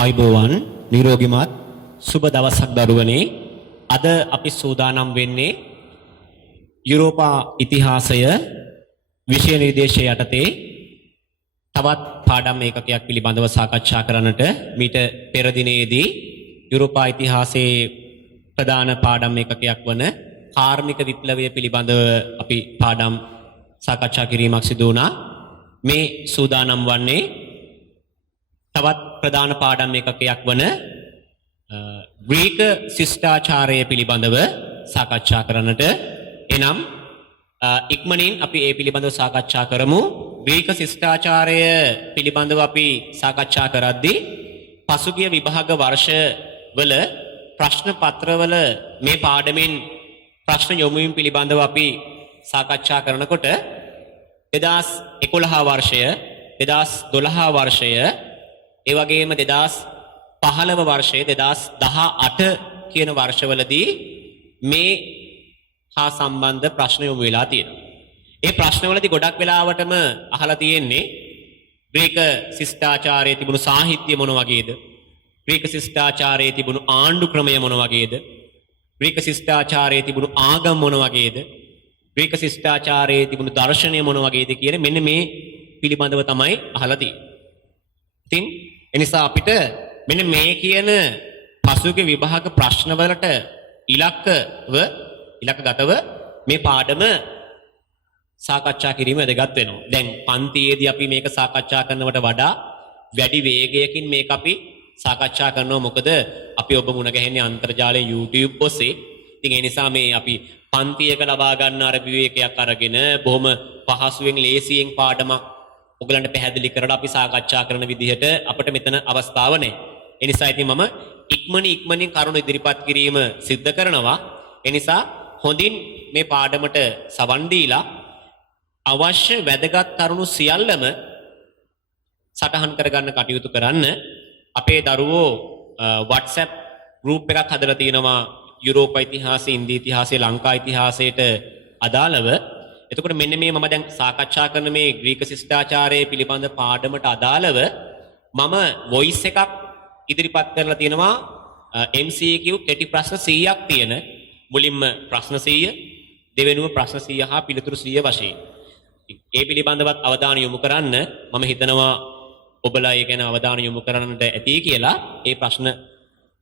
අයිබෝවන් නිරෝගිමත් සුබ දවසක් දරුවනේ අද අපි සූදානම් වෙන්නේ යුරෝපා ඉතිහාසය විෂය නිර්දේශය යටතේ තවත් පාඩම් ඒකකයක් පිළිබඳව සාකච්ඡා කරන්නට මීට පෙර දිනේදී යුරෝපා ඉතිහාසයේ ප්‍රධාන පාඩම් ඒකකයක් වන කාර්මික විප්ලවය පිළිබඳව අපි පාඩම් සාකච්ඡා කිරීමක් සිදු වුණා. මේ සූදානම් වන්නේ තවත් ප්‍රධාන පාඩම් එකකයක් වන ග්‍රීක ශිෂ්ටාචාරය පිළිබඳව සාකච්ඡා කරන්නට. එනම් ඉක්මනින් අපි ඒ පිළිබඳව සාකච්ඡා කරමු. ග්‍රීක ශිෂ්ටාචාරය පිළිබඳව අපි සාකච්ඡා කරද්දී පසුගිය විභාග වර්ෂවල ප්‍රශ්න පත්‍රවල මේ පාඩමෙන් ප්‍රශ්න යොමු වීම පිළිබඳව අපි සාකච්ඡා කරනකොට 2011 වර්ෂය 2012 වර්ෂය ඒ වගේම 2015 වර්ෂයේ 2018 කියන වර්ෂවලදී මේ හා සම්බන්ධ ප්‍රශ්න යොමු වෙලා තියෙනවා. ඒ ප්‍රශ්නවලදී ගොඩක් වෙලාවටම අහලා තියෙන්නේ ග්‍රීක ශිෂ්ටාචාරයේ තිබුණු සාහිත්‍ය මොන වගේද? ග්‍රීක ශිෂ්ටාචාරයේ තිබුණු ආණ්ඩු ක්‍රමය මොන වගේද? ග්‍රීක ශිෂ්ටාචාරයේ තිබුණු ආගම මොන වගේද? ග්‍රීක ශිෂ්ටාචාරයේ තිබුණු දර්ශනය මොන වගේද කියන මෙන්න මේ පිළිබඳව තමයි අහලා තියෙන්නේ. ඉතින් එනිසා අපිට මෙන්න මේ කියන පසුගිය විභාග ප්‍රශ්නවලට ඉලක්කගතව මේ පාඩම සාකච්ඡා කිරීම වැදගත් වෙනවා. දැන් පන්තියේදී අපි මේක සාකච්ඡා කරනවට වඩා වැඩි වේගයකින් මේක අපි සාකච්ඡා කරනවා. මොකද අපි ඔබ මුණ ගැහෙන්නේ අන්තර්ජාලයේ YouTube ඔස්සේ. ඉතින් ඒ නිසා මේ අපි පන්තියක ලබා ගන්න අර විවේකයක් අරගෙන බොහොම පහසුවෙන් ලේසියෙන් පාඩමක් ඔයගලන්ට පැහැදිලි කරලා අපි සාකච්ඡා කරන විදිහට අපිට මෙතන අවස්ථාව නැහැ. ඒ නිසා ඉතින් මම ඉක්මනින් කරුණු ඉදිරිපත් කිරීම සිද්ධ කරනවා. ඒ නිසා හොඳින් මේ පාඩමට සවන් දීලා අවශ්‍ය වැදගත් කරුණු සියල්ලම සටහන් කරගන්න කටයුතු කරන්න. අපේ දරුවෝ WhatsApp group එකක් හදලා තියෙනවා යුරෝපා ඉතිහාසය, ඉන්දිය ඉතිහාසය, ලංකා ඉතිහාසයට අදාළව. එතකොට මෙන්න මේ මම දැන් සාකච්ඡා කරන මේ ග්‍රීක ශිෂ්ටාචාරයේ පිළිබඳ පාඩමට අදාළව මම වොයිස් එකක් ඉදිරිපත් කරලා තියෙනවා. MCQ කෙටි ප්‍රශ්න 100ක් තියෙන. මුලින්ම ප්‍රශ්න 100, දෙවෙනුව ප්‍රශ්න 100 හා පිළිතුරු 100 වශයෙන්. ඒ පිළිබඳවත් අවධානය යොමු කරන්න මම හිතනවා ඔබලා ඒ ගැන අවධානය යොමු කරන්නට ඇති කියලා. ඒ ප්‍රශ්න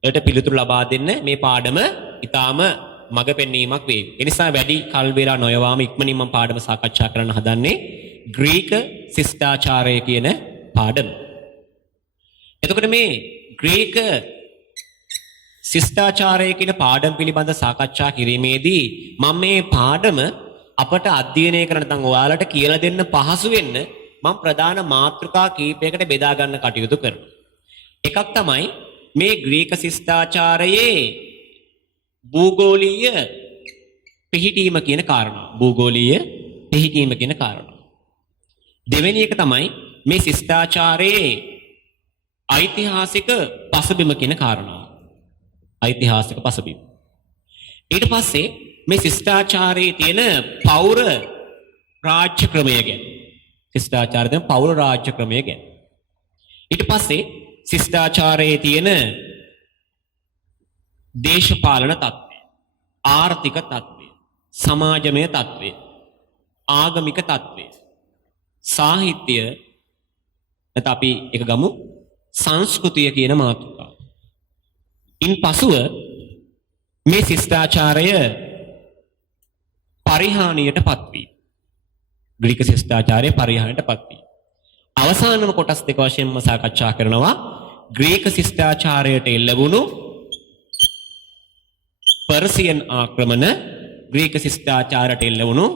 වලට පිළිතුරු ලබා දෙන්න මේ පාඩම ඊටාම මඟ පෙන්වීමක් වේ. ඒ නිසා වැඩි කල් වේලා නොයවාම ඉක්මනින් මම පාඩම සාකච්ඡා කරන්න හදන්නේ ග්‍රීක ශිෂ්ටාචාරය කියන පාඩම. එතකොට මේ ග්‍රීක ශිෂ්ටාචාරය කියන පාඩම පිළිබඳ සාකච්ඡා කිරීමේදී මම මේ පාඩම අපට අධ්‍යයනය කරන නැත්නම් ඔයාලට කියලා දෙන්න පහසු වෙන්න මම ප්‍රධාන මාතෘකා කීපයකට බෙදා ගන්න කටයුතු කරනවා. එකක් තමයි මේ ග්‍රීක ශිෂ්ටාචාරයේ භූගෝලීය පිහිටීම කියන කාරණා. භූගෝලීය පිහිටීම කියන කාරණා. දෙවෙනි එක තමයි මේ ශිෂ්ටාචාරයේ ඓතිහාසික පසුබිම කියන කාරණා. ඓතිහාසික පසුබිම. ඊට පස්සේ මේ ශිෂ්ටාචාරයේ තියෙන පෞර රාජ්‍ය ක්‍රමය ගැන. ශිෂ්ටාචාරයෙන් පෞර රාජ්‍ය ක්‍රමය ගැන. ඊට පස්සේ ශිෂ්ටාචාරයේ තියෙන දේශපාලන තත්ත්වය, ආර්ථික තත්ත්වය, සමාජමය තත්ත්වය, ආගමික තත්ත්වය, සාහිත්‍ය නැත්නම් අපි එක ගමු සංස්කෘතිය කියන මාතෘකාව. ඉන් පසුව මේ ශිෂ්ටාචාරය පරිහානියට පත්වීම. ග්‍රීක ශිෂ්ටාචාරය පරිහානියට පත්වීම. අවසානම කොටස් දෙක වශයෙන්ම සාකච්ඡා කරනවා ග්‍රීක ශිෂ්ටාචාරයට එල්ල වුණු පර්සියන් ආක්‍රමණ, ග්‍රීක ශිෂ්ටාචාරයට එල්ල වුණු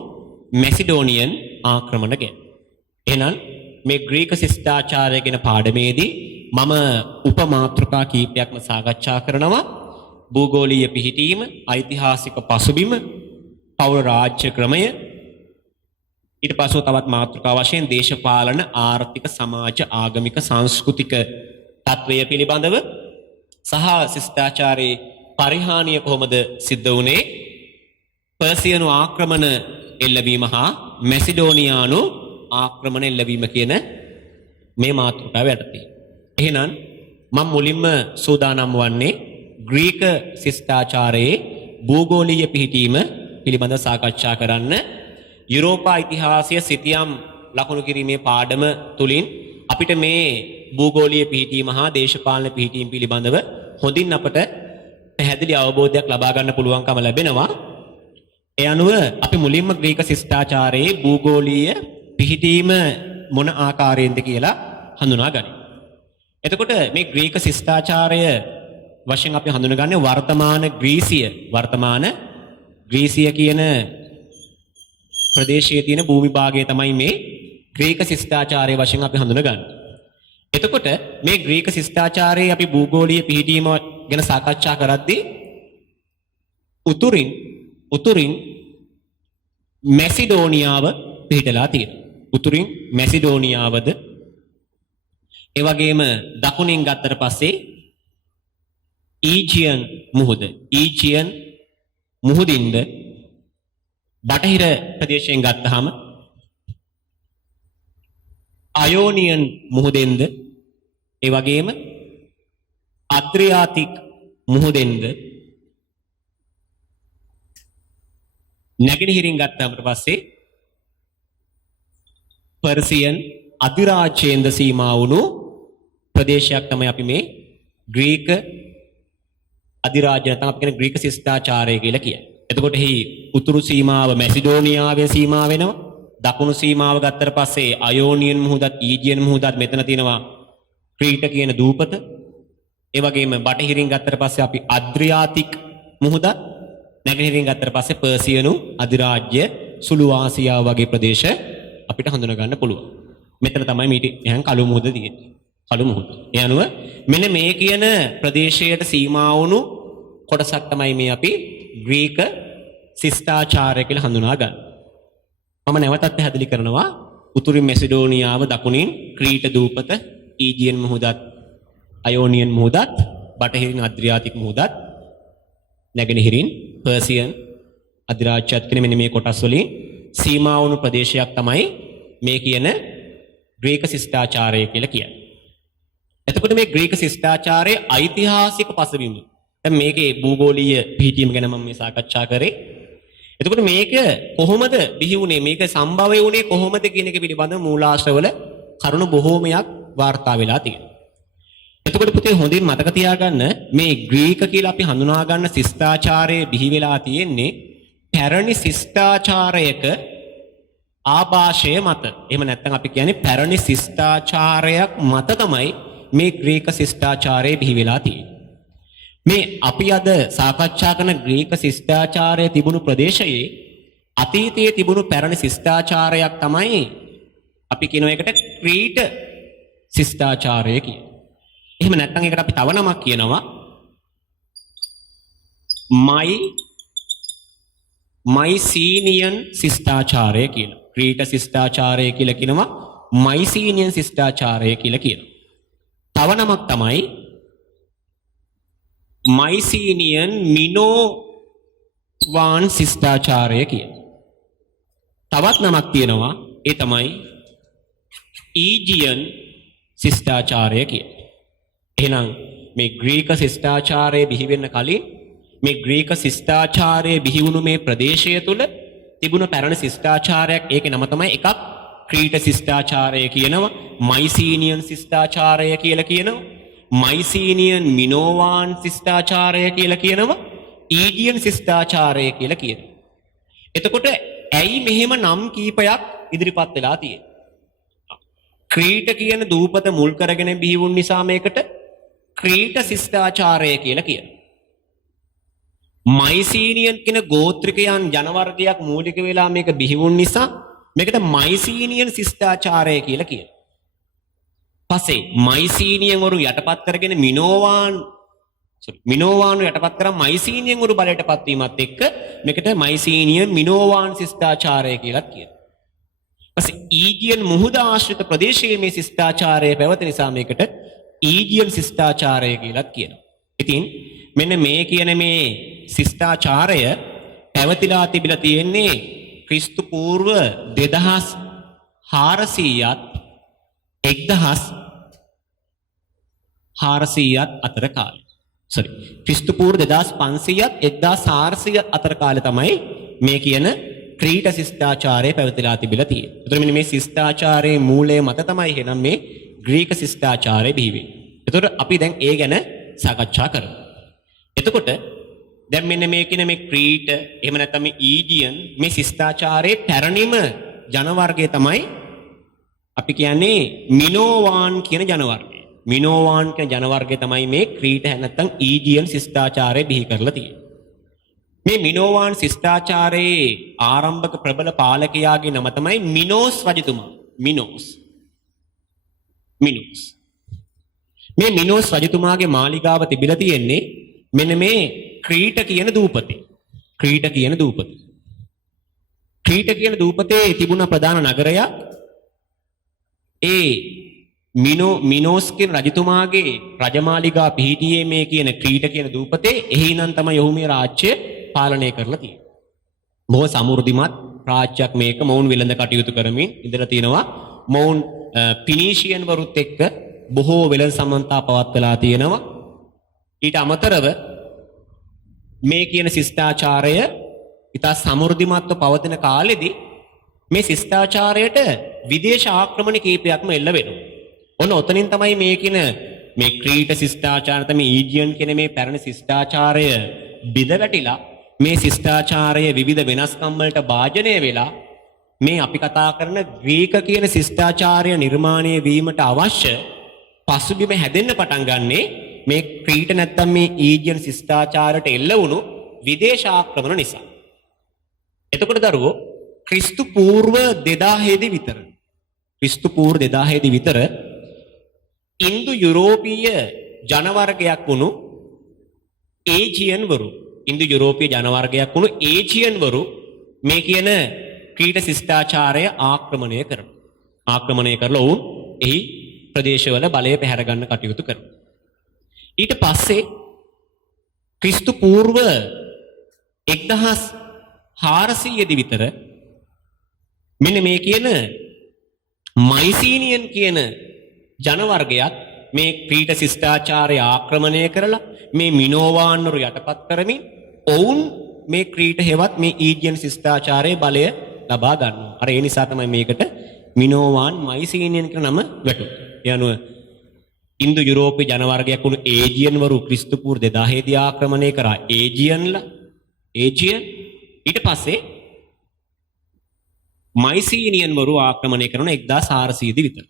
මැසිඩෝනියන් ආක්‍රමණ ගැන. එහෙනම් මේ ග්‍රීක ශිෂ්ටාචාරය ගැන පාඩමේදී මම උපමාතෘකා කීපයක්ම සාකච්ඡා කරනවා. භූගෝලීය පිහිටීම, ඓතිහාසික පසුබිම, පෞර රාජ්‍ය ක්‍රමය, ඊට පස්ව තවත් මාතෘකා වශයෙන් දේශපාලන, ආර්ථික, සමාජ, ආගමික, සංස්කෘතික තත්වය පිළිබඳව සහ ශිෂ්ටාචාරයේ පරිහානිය කොහොමද සිද්ධ වුණේ, පර්සියනු ආක්‍රමණ එල්ලවීම හා මැසිඩෝනියානු ආක්‍රමණ එල්ලවීම කියන මේ මාතෘකාව යටතේ. එහෙනම් මම මුලින්ම සූදානම් වන්නේ ග්‍රීක ශිෂ්ටාචාරයේ භූගෝලීය පිහිටීම පිළිබඳව සාකච්ඡා කරන්න. යුරෝපා ඉතිහාසය සිතියම් ලකුණු කිරීමේ පාඩම තුලින් අපිට මේ භූගෝලීය පිහිටීම හා දේශපාලන පිහිටීම පිළිබඳව හොඳින් අපට පැහැදිලි අවබෝධයක් ලබා ගන්න පුළුවන්කම ලැබෙනවා. ඒ අනුව අපි මුලින්ම ග්‍රීක ශිෂ්ටාචාරයේ භූගෝලීය පිහිටීම මොන ආකාරයෙන්ද කියලා හඳුනා ගනිමු. එතකොට මේ ග්‍රීක ශිෂ්ටාචාරය වශයෙන් අපි හඳුනගන්නේ වර්තමාන ග්‍රීසිය කියන ප්‍රදේශයේ තියෙන භූමි භාගය තමයි මේ ග්‍රීක ශිෂ්ටාචාරය වශයෙන් අපි හඳුනගන්නේ. එතකොට මේ ග්‍රීක ශිෂ්ටාචාරයේ අපි භූගෝලීය පිහිටීම ගැන සාකච්ඡා කරද්දී උතුරින් මැසිඩෝනියාව පිහිටලා තියෙනවා. උතුරින් මැසිඩෝනියාවද ඒ වගේම දකුණින් ගත්තට පස්සේ ඊජියන් මුහුදින්ද බටහිර ප්‍රදේශයෙන් ගත්තාම අයෝනියන් මුහුදෙන්ද ඒ වගේම අද්‍රියාතික් මුහුදෙන්ද නැගෙනහිරින් ගත්තාම පස්සේ පර්සියන් අධිරාජ්‍යයෙන්ද සීමා වුණු ප්‍රදේශයක් තමයි අපි මේ ග්‍රීක අධිරාජ්‍ය නැත්නම් අපි කියන ග්‍රීක ශිෂ්ටාචාරය කියලා කියන්නේ. එතකොට එහි උතුරු සීමාව මැසිඩෝනියාවේ සීමා වෙනවා. දකුණු සීමාව ගත්තට පස්සේ අයෝනියන් මුහුදත් ඊජියන් මුහුදත් මෙතන තියෙනවා ක්‍රීට කියන දූපත. ඒ වගේම බටහිරින් ගත්තට පස්සේ අපි අද්‍රියාතික් මුහුදත් නැගෙනහිරින් ගත්තට පස්සේ පර්සියනු අධිරාජ්‍ය සුළු ආසියාව වගේ ප්‍රදේශ අපිට හඳුනා ගන්න පුළුවන්. මෙතන තමයි මීට එහන් කළු මුහුද තියෙන්නේ. කළු මුහුද. ඒ අනුව මෙන්න මේ කියන ප්‍රදේශයට සීමා වුණු කොටසක් තමයි මේ අපි ග්‍රීක ශිෂ්ටාචාරය කියලා හඳුනා ගන්න. මම නැවතත් පැහැදිලි කරනවා උතුරින් මැසිඩෝනියාව දකුණින් ක්‍රීට දූපත ඊජියන් මුහුදත් අයෝනියන් මුහුදත් බටහිරින් අද්‍රියාතික් මුහුදත් නැගෙනහිරින් පර්සියන් අධිරාජ්‍යත් කියන මෙන්න මේ කොටස් වලින් සීමා වුණු ප්‍රදේශයක් තමයි මේ කියන ග්‍රීක ශිෂ්ටාචාරය කියලා කියන්නේ. එතකොට මේ ග්‍රීක ශිෂ්ටාචාරයේ ඓතිහාසික පසුබිම දැන් මේකේ භූගෝලීය පිහිටීම ගැන මම මේ සාකච්ඡා කරේ. එතකොට මේක කොහොමද බිහි වුනේ මේක සම්භවය වුනේ කොහොමද කියන එක පිළිබඳව මූලාශ්‍රවල කරුණු බොහෝමයක් වාර්තා වෙලා තියෙනවා. එතකොට පුතේ හොඳින් මතක තියාගන්න මේ ග්‍රීක කියලා අපි හඳුනා ගන්න ශිෂ්ටාචාරයේ බිහි වෙලා තියෙන්නේ පැරණි ශිෂ්ටාචාරයක ආభాෂය මත. එහෙම නැත්නම් අපි කියන්නේ පැරණි ශිෂ්ටාචාරයක් මත තමයි මේ ග්‍රීක ශිෂ්ටාචාරය බිහි වෙලා තියෙන්නේ. මේ අපි අද සාකච්ඡා කරන ග්‍රීක ශිෂ්ටාචාරය තිබුණු ප්‍රදේශයේ අතීතයේ තිබුණු පැරණි ශිෂ්ටාචාරයක් තමයි අපි කියන එකට ක්‍රීට ශිෂ්ටාචාරය කියන්නේ. එහෙම නැත්නම් ඒකට අපි තව නමක් කියනවා මයිසීනියන් ශිෂ්ටාචාරය කියලා. ක්‍රීට ශිෂ්ටාචාරය කියලා කියනවා මයිසීනියන් ශිෂ්ටාචාරය කියලා කියනවා. තව නමක් තමයි මයිසීනියන් මිනෝවාන් ශිෂ්ටාචාරය කියලා. තවත් නමක් තියෙනවා ඒ තමයි ඊජියන් ශිෂ්ටාචාරය කියලා. එහෙනම් මේ ග්‍රීක ශිෂ්ටාචාරය බිහි වෙන්න කලින් මේ ග්‍රීක ශිෂ්ටාචාරයේ බිහි වුණු මේ ප්‍රදේශය තුල තිබුණ පැරණි ශිෂ්ටාචාරයක් ඒකේ නම තමයි එකක් ක්‍රීට ශිෂ්ටාචාරය කියනවා මයිසීනියන් ශිෂ්ටාචාරය කියලා කියනවා මයිසීනියන් මිනෝවාන් ශිෂ්ටාචාරය කියලා කියනවා ඊජියන් ශිෂ්ටාචාරය කියලා කියනවා. එතකොට ඇයි මෙහෙම නම් කීපයක් ඉදිරිපත් වෙලා තියෙන්නේ? ක්‍රීට කියන දූපත මුල් කරගෙන බිහි වුණ නිසා මේකට ක්‍රීට ශිෂ්ටාචාරය කියලා කියනවා. මයිසීනියන් කියන ගෝත්‍රිකයන් ජනවර්ගයක් මූලික වෙලා මේක බිහි වුණ නිසා මේකට මයිසීනියන් ශිෂ්ටාචාරය කියලා කියනවා. පස්සේ මයිසීනියන් වරු යටපත් කරගෙන මිනෝවාන් යටපත් කරා මයිසීනියන් වරු බලයටපත් වීමත් එක්ක මේකට මයිසීනියන් මිනෝවාන් ශිෂ්ටාචාරය කියලා කියනවා. පස්සේ ඊජියන් මුහුද ආශ්‍රිත ප්‍රදේශයේ මේ ශිෂ්ටාචාරය පැවත නිසා මේකට ඊජියන් ශිෂ්ටාචාරය කියලා කියනවා. ඉතින් මෙන්න මේ කියන මේ ශිෂ්ටාචාරය පැවතිලා තිබිලා තියෙන්නේ ක්‍රිස්තු පූර්ව 2400ත් 400ත් අතර කාලේ. sorry. ක්‍රිස්තු පූර්ව 2500ත් 1400ත් අතර කාලේ තමයි මේ කියන ක්‍රීට ශිෂ්ටාචාරය පැවතිලා තිබිලා තියෙන්නේ. ඒතර මෙන්න මේ ශිෂ්ටාචාරයේ මූලය මත තමයි එහෙනම් මේ ග්‍රීක ශිෂ්ටාචාරය බිහි වෙන්නේ. ඒතර අපි දැන් ඒ ගැන සාකච්ඡා කරමු. එතකොට දැන් මෙන්න මේ කියන මේ ක්‍රීට එහෙම නැත්නම් මේ ඊජියන් මේ ශිෂ්ටාචාරයේ පැරණිම ජන වර්ගය තමයි අපි කියන්නේ මිනෝවාන් කියන ජන වර්ගය. මිනෝවාන් කියන ජන වර්ගය තමයි මේ ක්‍රීට නැත්නම් ඊජියන් ශිෂ්ටාචාරය බිහි කරලා තියෙන්නේ. මේ මිනෝවාන් ශිෂ්ටාචාරයේ ආරම්භක ප්‍රබල පාලකයාගේ නම තමයි මිනෝස් රජතුමා. මිනෝස්. මේ මිනෝස් රජතුමාගේ මාලිගාව තිබිලා තියෙන්නේ මෙන්න මේ ක්‍රීට කියන දූපතේ. ක්‍රීට කියන දූපතේ තිබුණ ප්‍රධාන නගරයක් ඒ මිනෝස් කියන රජතුමාගේ රජමාලිගා පිහිටියේ මේ කියන ක්‍රීට කියන දූපතේ. එහි නම් තමයි ඔහු මේ රාජ්‍ය පාලනය කරලා තියෙන්නේ. බොහෝ සමෘද්ධිමත් රාජ්‍යයක් මේක. මොවුන් වෙළඳ කටයුතු කරමින් ඉඳලා තියෙනවා. මොවුන් පිනීෂියන් වරුත් එක්ක බොහෝ වෙළඳ සම්බන්ධතා පවත්වලා තියෙනවා. ඊට අමතරව මේ කියන ශිෂ්ටාචාරය ඉතා සමෘද්ධිමත්ව පවතින කාලෙදී මේ ශිෂ්ටාචාරයට විදේශ ආක්‍රමණ කීපයක්ම එල්ල වෙනවා. ඔන්න ඔතනින් තමයි මේ කියන මේ ක්‍රීට ශිෂ්ටාචාරය තමයි ඊජියන් කියන මේ පැරණි ශිෂ්ටාචාරය බිඳවැටිලා මේ ශිෂ්ටාචාරය විවිධ වෙනස්කම් වලට භාජනය වෙලා මේ අපි කතා කරන ග්‍රීක කියන ශිෂ්ටාචාරය නිර්මාණය වීමට අවශ්‍ය පසුබිම හැදෙන්න පටන් ගන්නේ මේ ක්‍රීට නැත්තම් මේ ඊජියන් ශිෂ්ටාචාරයට එල්ල වුණු විදේශ ආක්‍රමණ නිසා. එතකොට දරුවෝ ක්‍රිස්තු පූර්ව 2000 දී විතර ඉන්දු යුරෝපීය ජන වර්ගයක් වුණු ඒජියන් වරු මේ කියන ක්‍රීට ශිෂ්ටාචාරය ආක්‍රමණය කරලා ඔවුන් එහි ප්‍රදේශවල බලය පැහැර ගන්න කටයුතු කරනවා. ඊට පස්සේ ක්‍රිස්තු පූර්ව 1400 දී විතර මෙන්න මේ කියන මයිසීනියන් කියන ජන වර්ගයක් මේ ක්‍රීට ශිෂ්ටාචාරය ආක්‍රමණය කරලා මේ මිනෝවාන්වරු යටපත් කරමින් ඔවුන් මේ ක්‍රීට හෙවත් මේ ඊජියන් ශිෂ්ටාචාරයේ බලය ලබා ගන්නවා. අර ඒ නිසා තමයි මේකට මිනෝවාන් මයිසීනියන් කියන නම වැටුනේ. ඒ අනුව ඉන්දු යුරෝපීය ජන වර්ගයක් වුණු ඒජියන් වරු ක්‍රිස්තු පූර්ව 2000 දී ආක්‍රමණය කරා ඒජියන් ඊට පස්සේ මයිසීනියන් වරු ආක්‍රමණය කරන 1400 දී විතර.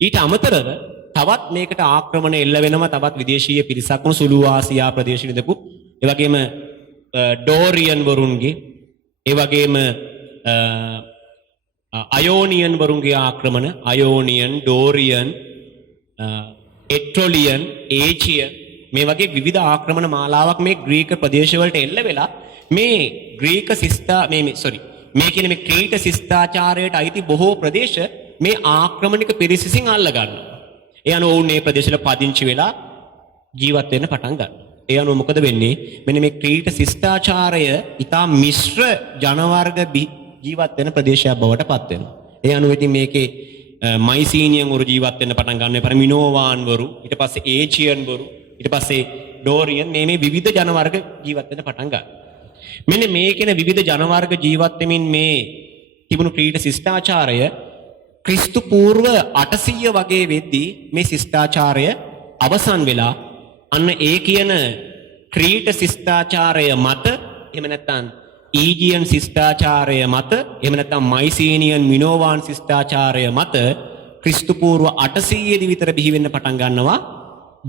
ඊට අමතරව තවත් මේකට ආක්‍රමණ එල්ල වෙනවා තවත් විදේශීය පිරිසක් වුණු සුළු ආසියා ප්‍රදේශෙ ඉඳපු ඒ වගේම ඩෝරියන් වරුන්ගේ ඒ වගේම අයෝනියන් වරුන්ගේ ආක්‍රමණ ඩෝරියන් එට්‍රොලියන් ඒජියන් මේ වගේ විවිධ ආක්‍රමණ මාලාවක් මේ ග්‍රීක ප්‍රදේශවලට එල්ල වෙලා මේ ග්‍රීක මේ කියන මේ ක්‍රීට ශිෂ්ටාචාරයට අයිති බොහෝ ප්‍රදේශ මේ ආක්‍රමණික පිරිස විසින් අල්ල ගන්නවා. ඒ අනුව ඔවුන් මේ ප්‍රදේශවල පදිංචි වෙලා ජීවත් වෙන්න පටන් ගන්නවා. ඒ අනුව මොකද වෙන්නේ? මෙන්න මේ ක්‍රීට ශිෂ්ටාචාරය ඊටා මිශ්‍ර ජන වර්ග ජීවත් වෙන ප්‍රදේශයක් බවට පත් වෙනවා. ඒ අනුව ඉතින් මේකේ මයිසීනියන් වරු ජීවත් වෙන්න පටන් ගන්නවා. පරිමිනෝවාන් වරු, ඊට පස්සේ ඒචියන් වරු, ඊට පස්සේ ඩෝරියන් මේ විවිධ ජන වර්ග ජීවත් වෙන්න පටන් ගන්නවා. මෙන්න මේ කියන විවිධ ජන වර්ග ජීවත් වෙමින් මේ තිබුණු ක්‍රීට ශිෂ්ටාචාරය ක්‍රිස්තු පූර්ව 800 වගේ වෙද්දී මේ ශිෂ්ටාචාරය අවසන් වෙලා අන්න ඒ කියන ක්‍රීට ශිෂ්ටාචාරය මත එහෙම නැත්නම් ඊජියන් ශිෂ්ටාචාරය මත එහෙම නැත්නම් මයිසීනියන් මිනෝවාන් ශිෂ්ටාචාරය මත ක්‍රිස්තු පූර්ව 800 දී විතර බිහි වෙන්න පටන් ගන්නවා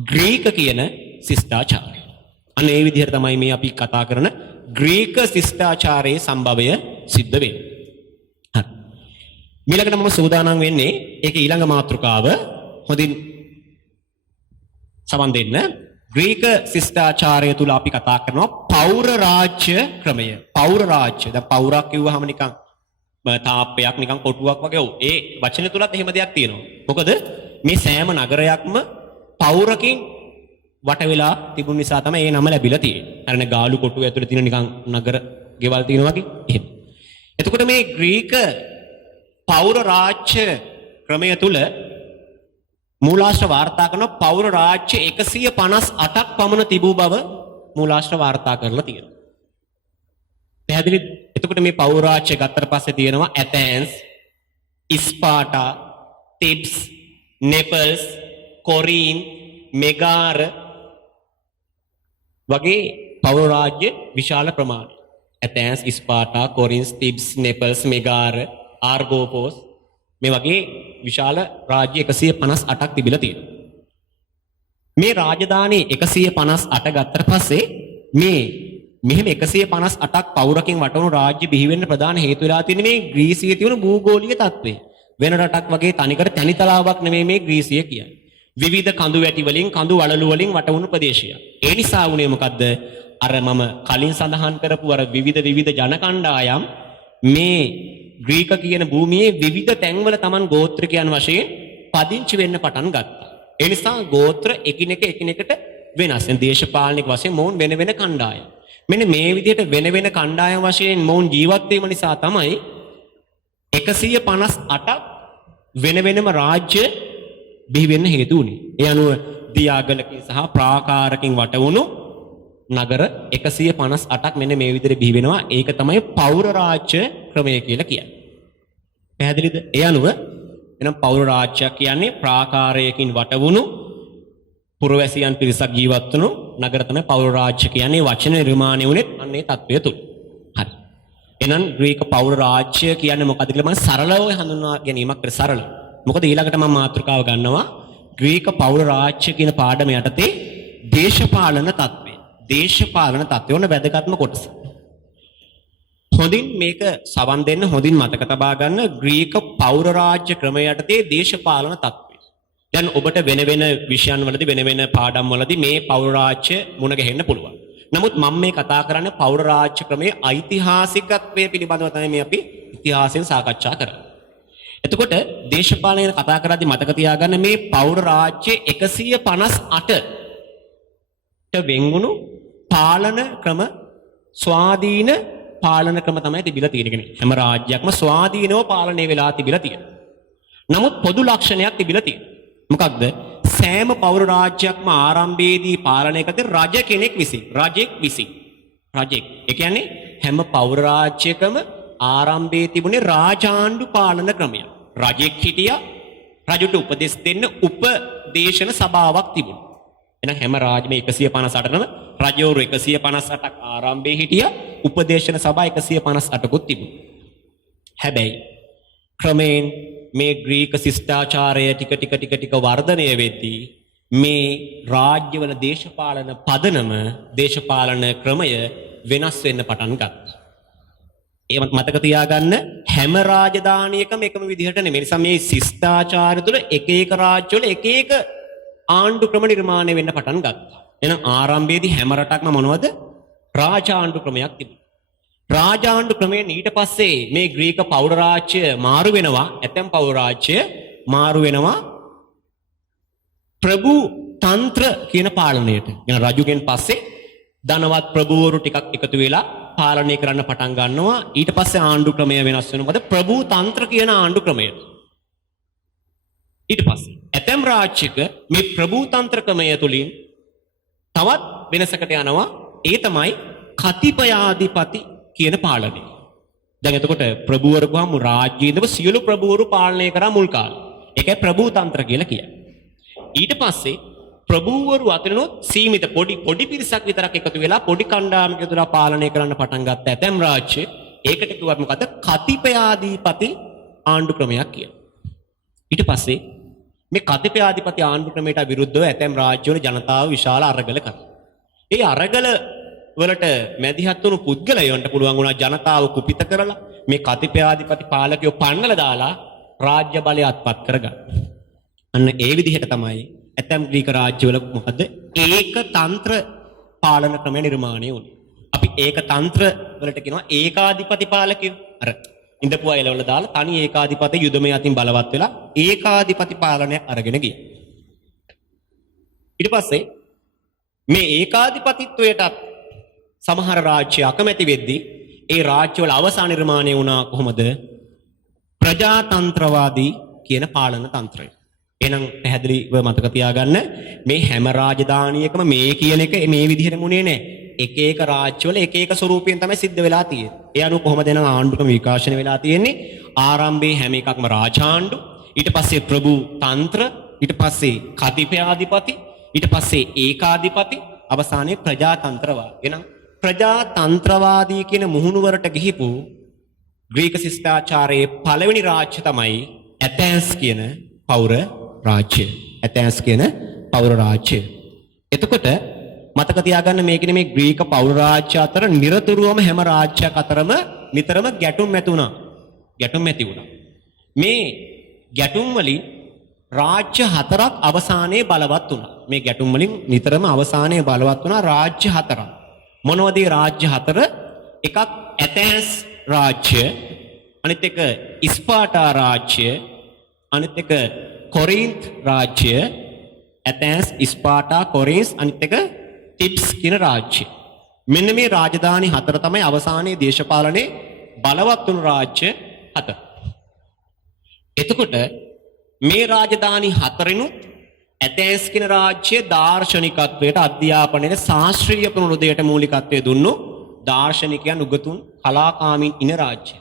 ග්‍රීක කියන ශිෂ්ටාචාරය. අන්න ඒ විදිහට තමයි මේ අපි කතා කරන ග්‍රීක ශිෂ්ටාචාරයේ සම්භවය සිද්ධ වෙන්නේ. හරි. ඊළඟට මම සූදානම් වෙන්නේ ඒකේ ඊළඟ මාතෘකාව හොඳින් සමන් දෙන්න. ග්‍රීක ශිෂ්ටාචාරය තුල අපි කතා කරනවා පෞර රාජ්‍ය ක්‍රමය. පෞර රාජ්‍ය. දැන් පෞරක් කිව්වහම නිකන් තාප්පයක් නිකන් කොටුවක් වගේ. ඔව්. ඒ වචනේ තුලත් එහෙම දෙයක් තියෙනවා. මොකද මේ සෑම නගරයක්ම පෞරකින් වට වෙලා තිබුණ නිසා තමයි ඒ නම ලැබිලා තියෙන්නේ. අරන ගාලු කොටුව ඇතුලේ තියෙන නිකන් නගර ගෙවල් තියෙනවා වගේ. එහෙම. එතකොට මේ ග්‍රීක පෞර රාජ්‍ය ක්‍රමය තුල මූලාශ්‍ර වාර්තා කරන පෞර රාජ්‍ය 158ක් පමණ තිබූ බව මූලාශ්‍ර වාර්තා කරලා තියෙනවා. පැහැදිලිද? එතකොට මේ පෞර රාජ්‍ය ගත්තට පස්සේ තියෙනවා ඇතැන්ස්, ඉස්පාටා, තිබ්ස්, නෙපල්ස්, කොරින්, මෙගාර වගේ පෞර රාජ්‍ය විශාල ප්‍රමාණයක්. ඇතැන්ස්, ඉස්පාටා, කොරින්ස්, තිබ්ස්, නෙපල්ස්, මෙගාර, ආර්ගෝපෝස් මේ වගේ විශාල රාජ්‍ය 158ක් තිබිලා තියෙනවා. මේ රාජධානී 158 ගත්තට පස්සේ මේ මෙහෙම 158ක් පෞරකින් වටවුණු රාජ්‍ය බිහි වෙන්න ප්‍රධාන හේතු වෙලා තියෙන්නේ මේ ග්‍රීසියේ තිබුණු භූගෝලීය තත්ත්වය. වෙන රටක් වගේ තනිකර තනිතලාවක් නෙමෙයි මේ ග්‍රීසිය කියන්නේ. විවිධ කඳු වැටි වලින් කඳු වලලු වලින් වටවුණු ප්‍රදේශයක්. ඒ නිසා වුණේ මොකද්ද? අර මම කලින් සඳහන් කරපු අර විවිධ ජන කණ්ඩායම් මේ ග්‍රීක කියන භූමියේ විවිධ තැන්වල Taman ගෝත්‍රිකයන් වශයෙන් පදිංචි වෙන්න පටන් ගත්තා. ඒ නිසා ගෝත්‍ර එකිනෙකට වෙනස්. දේශපාලනික වශයෙන් මොවුන් වෙන කණ්ඩායම්. මෙන්න මේ විදිහට වෙන කණ්ඩායම් වශයෙන් මොවුන් ජීවත් වීම නිසා තමයි 158ක් වෙනම රාජ්‍ය බිහි වෙන්න හේතු වුණේ. ඒ අනුව දියාගලකින් සහ ප්‍රාකාරකින් වටවුණු නගර 158ක් මෙන්න මේ විදිහට බිහි වෙනවා. ඒක තමයි පෞර රාජ්‍ය ක්‍රමය කියලා කියන්නේ. පැහැදිලිද? ඒ අනුව එනම් පෞර රාජ්‍යයක් කියන්නේ ප්‍රාකාරයකින් වටවුණු පුරවැසියන් පිරිසක් ජීවත් වුණු නගර තමයි පෞර රාජ්‍ය කියන්නේ. වචන නිර්මාණය වුණේ අන්නේ තත්වය තුල. හරි. එහෙනම් ග්‍රීක පෞර රාජ්‍ය කියන්නේ මොකද්ද කියලා මම සරලව හඳුන්වා ගැනීමක් කර සරල. මොකද ඊළඟට මම මාතෘකාව ගන්නවා ග්‍රීක පෞර රාජ්‍ය කියන පාඩම යටතේ දේශපාලන තත්ත්වය. දේශපාලන තත්ත්වය වන වැදගත්ම කොටස. හොඳින් මේක සවන් දෙන්න හොඳින් මතක තබා ගන්න ග්‍රීක පෞර රාජ්‍ය ක්‍රමය යටතේ දේශපාලන තත්ත්වය. දැන් ඔබට වෙන විෂයන් වලදී වෙන පාඩම් වලදී මේ පෞර රාජ්‍ය මුණ ගැහෙන්න පුළුවන්. නමුත් මම මේ කතා කරන්නේ පෞර රාජ්‍ය ක්‍රමයේ ඓතිහාසිකත්වය පිළිබඳව තමයි මේ අපි ඉතිහාසයෙන් සාකච්ඡා කරන්නේ. එතකොට දේශපාලනය ගැන කතා කරද්දී මතක තියාගන්න මේ පෞර රාජ්‍ය 158ට වෙන්වුණු පාලන ක්‍රම ස්වාධීන පාලන ක්‍රම තමයි තිබිලා තියෙන්නේ. හැම රාජ්‍යයක්ම ස්වාධීනව පාලනය වෙලා තිබිලා තියෙනවා. නමුත් පොදු ලක්ෂණයක් තිබිලා තියෙනවා. මොකක්ද? සෑම පෞර රාජ්‍යයක්ම ආරම්භයේදී පාලනය කරන රජ කෙනෙක් විසින්. රජෙක්. ඒ කියන්නේ හැම පෞර රාජ්‍යයකම ආරම්භයේ තිබුණේ රාජාණ්ඩු පාලන ක්‍රමයක්. රජෙක් හිටියා. රජුට උපදෙස් දෙන්න උපදේශන සභාවක් තිබුණා. එහෙනම් හැම රාජ්‍යෙම 158ටම රජවරු 158ක් ආරම්භයේ හිටියා. උපදේශන සභා 158කුත් තිබුණා. හැබැයි ක්‍රමයෙන් මේ ග්‍රීක ශිෂ්ටාචාරය ටික වර්ධනය වෙද්දී මේ රාජ්‍යවල දේශපාලන පදනම දේශපාලන ක්‍රමය වෙනස් වෙන්න පටන් ගත්තා. ඒවත් මතක තියාගන්න හැම රාජධානියකම එකම විදිහට නෙමෙයි. නිසා මේ ශිෂ්ටාචාරය තුළ එක රාජ්‍යවල එක ආණ්ඩු ක්‍රම නිර්මාණය වෙන්න පටන් ගත්තා. එහෙනම් ආරම්භයේදී හැම රටක්ම මොනවද? රාජාණ්ඩු ක්‍රමයක් තිබුණා. රාජාණ්ඩු ක්‍රමයෙන් ඊට පස්සේ මේ ග්‍රීක පෞර රාජ්‍ය මාරු වෙනවා. ඇතැම් පෞර රාජ්‍ය මාරු වෙනවා ප්‍රභු තන්ත්‍ර කියන පාලනයට. කියන රජුගෙන් පස්සේ ධනවත් ප්‍රභූවරු ටිකක් එකතු වෙලා පාලනය කරන්න පටන් ගන්නවා. ඊට පස්සේ ආණ්ඩු ක්‍රමය වෙනස් වෙනවා. ප්‍රභු තන්ත්‍ර කියන ආණ්ඩු ක්‍රමයට. ඊට පස්සේ ඇතැම් රාජ්‍යක මේ ප්‍රභු තන්ත්‍ර ක්‍රමය තුලින් තවත් වෙනසකට යනවා. ඒ තමයි කතිපයාධිපති කියන පාලනය. දැන් එතකොට ප්‍රභූවරු ගාම රාජ්‍යයේ ඉඳව සියලු ප්‍රභූවරු පාලනය කරා මුල් කාලේ. ඒකයි ප්‍රභූ තන්ත්‍ර කියලා කියන්නේ. ඊට පස්සේ ප්‍රභූවරු අතරිනුත් සීමිත පොඩි පිරිසක් විතරක් එකතු වෙලා පොඩි කණ්ඩායමක් එකතුලා පාලනය කරන්න පටන් ගත්ත ඇතැම් රාජ්‍ය ඒකට කිව්වත් මොකද? කතිපයාධිපති ආණ්ඩු ක්‍රමයක් කියලා. ඊට පස්සේ මේ කතිපයාධිපති ආණ්ඩු ක්‍රමයට විරුද්ධව ඇතැම් රාජ්‍යවල ජනතාව විශාල අරගල කරා. ඒ අරගල වලට මැදිහත් වුණු පුද්ගලයන්ට පුළුවන් වුණා ජනතාව කුපිත කරලා මේ කතිපයාධිපති පාලකයෝ පන්නලා දාලා රාජ්‍ය බලය අත්පත් කරගන්න. අන්න ඒ විදිහට තමයි ඇතැම් ග්‍රීක රාජ්‍යවල මොකද ඒක තන්ත්‍ර පාලන ක්‍රමය නිර්මාණය වුණේ. අපි ඒක තන්ත්‍ර වලට කියනවා ඒකාධිපති පාලකයෝ. අර ඉඳපු අය එලවල දාලා තනි ඒකාධිපති යුදමය අතින් බලවත් වෙලා ඒකාධිපති පාලනයක් අරගෙන ගියා. ඊට පස්සේ මේ ඒකාධිපතිත්වයට සමහර රාජ්‍ය අකමැති වෙද්දී ඒ රාජ්‍යවල අවසාන නිර්මාණය වුණා කොහොමද? ප්‍රජාතන්ත්‍රවාදී කියන පාලන තන්ත්‍රය. එහෙනම් පැහැදිලිව මතක තියාගන්න මේ හැම රාජධානියකම මේ කියන එක මේ විදිහටම උනේ නැහැ. එක එක රාජ්‍යවල එක එක ස්වරූපයෙන් තමයි සිද්ධ වෙලා තියෙන්නේ. ඒ අනුව කොහොමද එනම් ආණ්ඩුකම විකාශනය වෙලා තියෙන්නේ? ආරම්භයේ හැම එකක්ම රාජාණ්ඩු, ඊට පස්සේ ප්‍රභු තන්ත්‍ර, ඊට පස්සේ කතිපයාධිපති, ඊට පස්සේ ඒකාධිපති, අවසානයේ ප්‍රජාතන්ත්‍රවාද. එහෙනම් ප්‍රජාතන්ත්‍රවාදී කියන මුහුණුවරට ගිහිපු ග්‍රීක ශිෂ්ටාචාරයේ පළවෙනි රාජ්‍ය තමයි ඇතැන්ස් කියන පෞර රාජ්‍ය. ඇතැන්ස් කියන පෞර රාජ්‍ය. එතකොට මතක තියාගන්න මේකනේ මේ ග්‍රීක පෞර රාජ්‍ය අතර නිරතුරුවම හැම රාජ්‍යයක් අතරම නිතරම ගැටුම් ඇති වුණා. ගැටුම් ඇති වුණා. මේ ගැටුම් වලින් රාජ්‍ය හතරක් අවසානයේ බලවත් වුණා. මේ ගැටුම් වලින් නිතරම අවසානයේ බලවත් වුණා රාජ්‍ය හතරක්. මොනවද මේ රාජ්‍ය හතර? එකක් ඇතැන්ස් රාජ්‍ය, අනිත් එක ඉස්පාටා රාජ්‍ය, අනිත් එක කොරින්ත් රාජ්‍ය. ඇතැන්ස්, ඉස්පාටා, කොරින්ත්, අනිත් එක ටිප්ස් කියන රාජ්‍ය. මෙන්න මේ රාජධානි හතර තමයි අවසානයේ දේශපාලනයේ බලවත් වුණු රාජ්‍ය හතර. එතකොට මේ රාජධානි හතරිනුත් ඇතැන්ස් කියන රාජ්‍ය දාර්ශනිකත්වයට, අධ්‍යාපනයේ ශාස්ත්‍රීය පුනරුදයට මූලිකත්වය දුන්නු දාර්ශනිකයන්, උගතුන්, කලාකාමීන් ඉන රාජ්‍ය.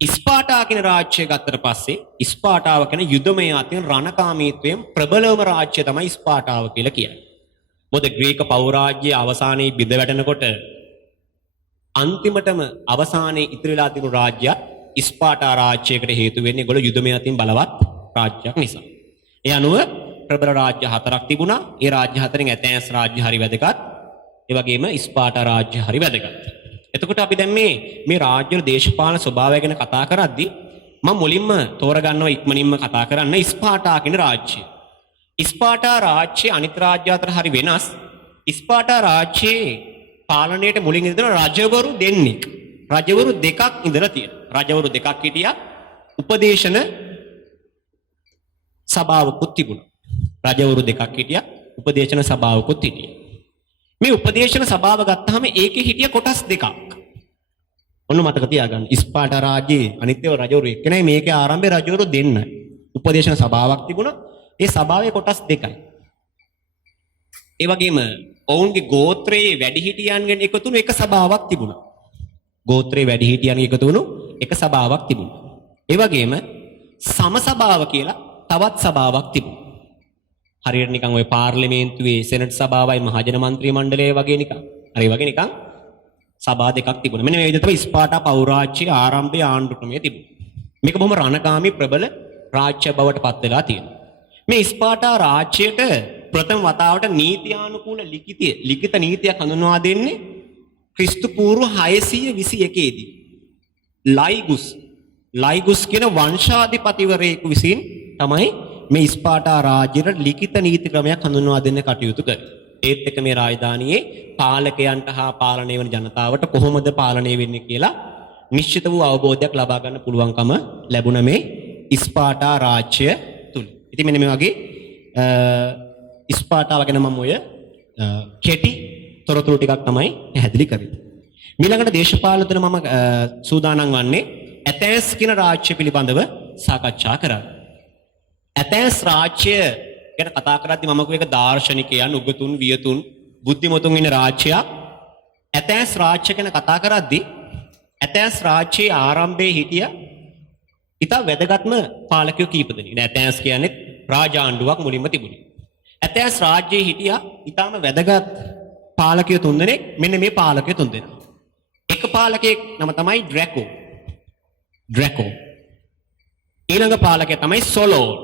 ඉස්පාටා කියන රාජ්‍යය ගත්තට පස්සේ ඉස්පාටාව කියන යුදමය අතින් රණකාමීත්වයෙන් ප්‍රබලවම රාජ්‍ය තමයි ඉස්පාටාව කියලා කියන්නේ. මොකද ග්‍රීක පෞරාජ්‍යයේ අවසානයේ බිඳ වැටෙනකොට අන්තිමටම අවසානයේ ඉතිරි වෙලා තිබුණු රාජ්‍යය ඉස්පාටා රාජ්‍යයකට හේතු වෙන්නේ ඒගොල්ලෝ යුදමය අතින් බලවත් රාජ්‍යයක් නිසා. ඒ අනුව ප්‍රබල රාජ්‍ය හතරක් තිබුණා. ඒ රාජ්‍ය හතරෙන් ඇතැන්ස් රාජ්‍ය හරි වැදගත්. ඒ වගේම ඉස්පාටා රාජ්‍ය හරි වැදගත්. එතකොට අපි දැන් මේ රාජ්‍යවල දේශපාලන ස්වභාවය ගැන කතා කරද්දී මම මුලින්ම තෝරගන්නවා ඉක්මනින්ම කතා කරන්න ඉස්පාටා කියන රාජ්‍යය. ඉස්පාටා රාජ්‍ය අනිත් රාජ්‍ය අතර හරි වෙනස්. ඉස්පාටා රාජ්‍යයේ පාලනයට මුලින් ඉඳලා රජවරු දෙන්නෙක්. රජවරු දෙකක් ඉඳලා තියෙනවා. රජවරු දෙකක් හිටියා. උපදේශන සභාවකුත් තිබුණා. රජවරු දෙකක් හිටියා. උපදේශන සභාවකුත් හිටියා. මේ උපදේශන සභාව ගත්තාම ඒකේ හිටිය කොටස් දෙකක්. ඔන්න මතක තියාගන්න. ඉස්පාටා රාජ්‍යයේ අනිත් ඒවා රජවරු එක්කෙනයි, මේකේ ආරම්භයේ රජවරු දෙන්නයි. උපදේශන සභාවක් තිබුණා. ඒ සභාවේ කොටස් දෙකයි. ඒ වගේම ඔවුන්ගේ ගෝත්‍රයේ වැඩිහිටියන්ගෙන් එකතු වුණු එක සභාවක් තිබුණා. ගෝත්‍රයේ වැඩිහිටියන්ගෙන් එකතු වුණු එක සභාවක් තිබුණා. ඒ වගේම සම සභාව කියලා තවත් සභාවක් තිබුණා. හරියට නිකන් ওই පාර්ලිමේන්තුවේ සෙනට් සභාවයි මහජන මන්ත්‍රී මණ්ඩලය වගේ නිකන්. හරි වගේ නිකන් සභා දෙකක් තිබුණා. මෙන්න මේ විදිහට තමයි ඉස්පාටා පෞරාජ්‍යයේ ආරම්භයේ ආණ්ඩු ක්‍රමය තිබුණේ. මේක බොහොම රණකාමී ප්‍රබල රාජ්‍ය බවට පත් වෙලා තියෙනවා. මේ ඉස්පාටා රාජ්‍යයට ප්‍රථම වතාවට නීත්‍යානුකූල ලිඛිත නීතියක් හඳුන්වා දෙන්නේ ක්‍රිස්තු පූර්ව 621 දී. ලයිගුස් කියන වංශාධිපතිවරයෙකු විසින් තමයි මේ ඉස්පාටා රාජ්‍යයට ලිඛිත නීති ක්‍රමයක් හඳුන්වා දෙන්න කටයුතු කරේ. ඒත් එක්ක මේ රාජධානියේ පාලකයන්ට හා පාලනය වන ජනතාවට කොහොමද පාලනය වෙන්නේ කියලා නිශ්චිත වූ අවබෝධයක් ලබා ගන්න පුළුවන්කම ලැබුණ මේ ඉස්පාටා රාජ්‍ය තුල. ඉතින් මෙන්න මේ වගේ ඉස්පාටාව ගැන මම ඔය කෙටි තොරතුරු ටිකක් තමයි පැහැදිලි කරන්නේ. ඊළඟට දේශපාලන තුන මම සූදානම් වන්නේ ඇතැන්ස් කියන රාජ්‍ය පිළිබඳව සාකච්ඡා කරන්න. ඇතැන්ස් රාජ්‍ය ගැන කතා කරද්දී මම කියුව එක දාර්ශනිකයන්, උගතුන්, වියතුන්, බුද්ධිමතුන් ඉන්න රාජ්‍යයක්. ඇතැන්ස් රාජ්‍ය ගැන කතා කරද්දී ඇතැන්ස් රාජ්‍යයේ ආරම්භයේ හිටිය ඉතා වැදගත්ම පාලකයෝ කීප දෙනෙක්. ඇතැන්ස් කියන්නේ රාජාණ්ඩුවක් මුලින්ම තිබුණේ. ඇතැන්ස් රාජ්‍යයේ හිටිය ඉතාම වැදගත් පාලකයෝ තුන්දෙනෙක්. මෙන්න මේ පාලකයෝ තුන්දෙනා. එක පාලකයෙක් නම තමයි ඩ්‍රැකෝ. ඊළඟ පාලකයා තමයි සොලෝන්.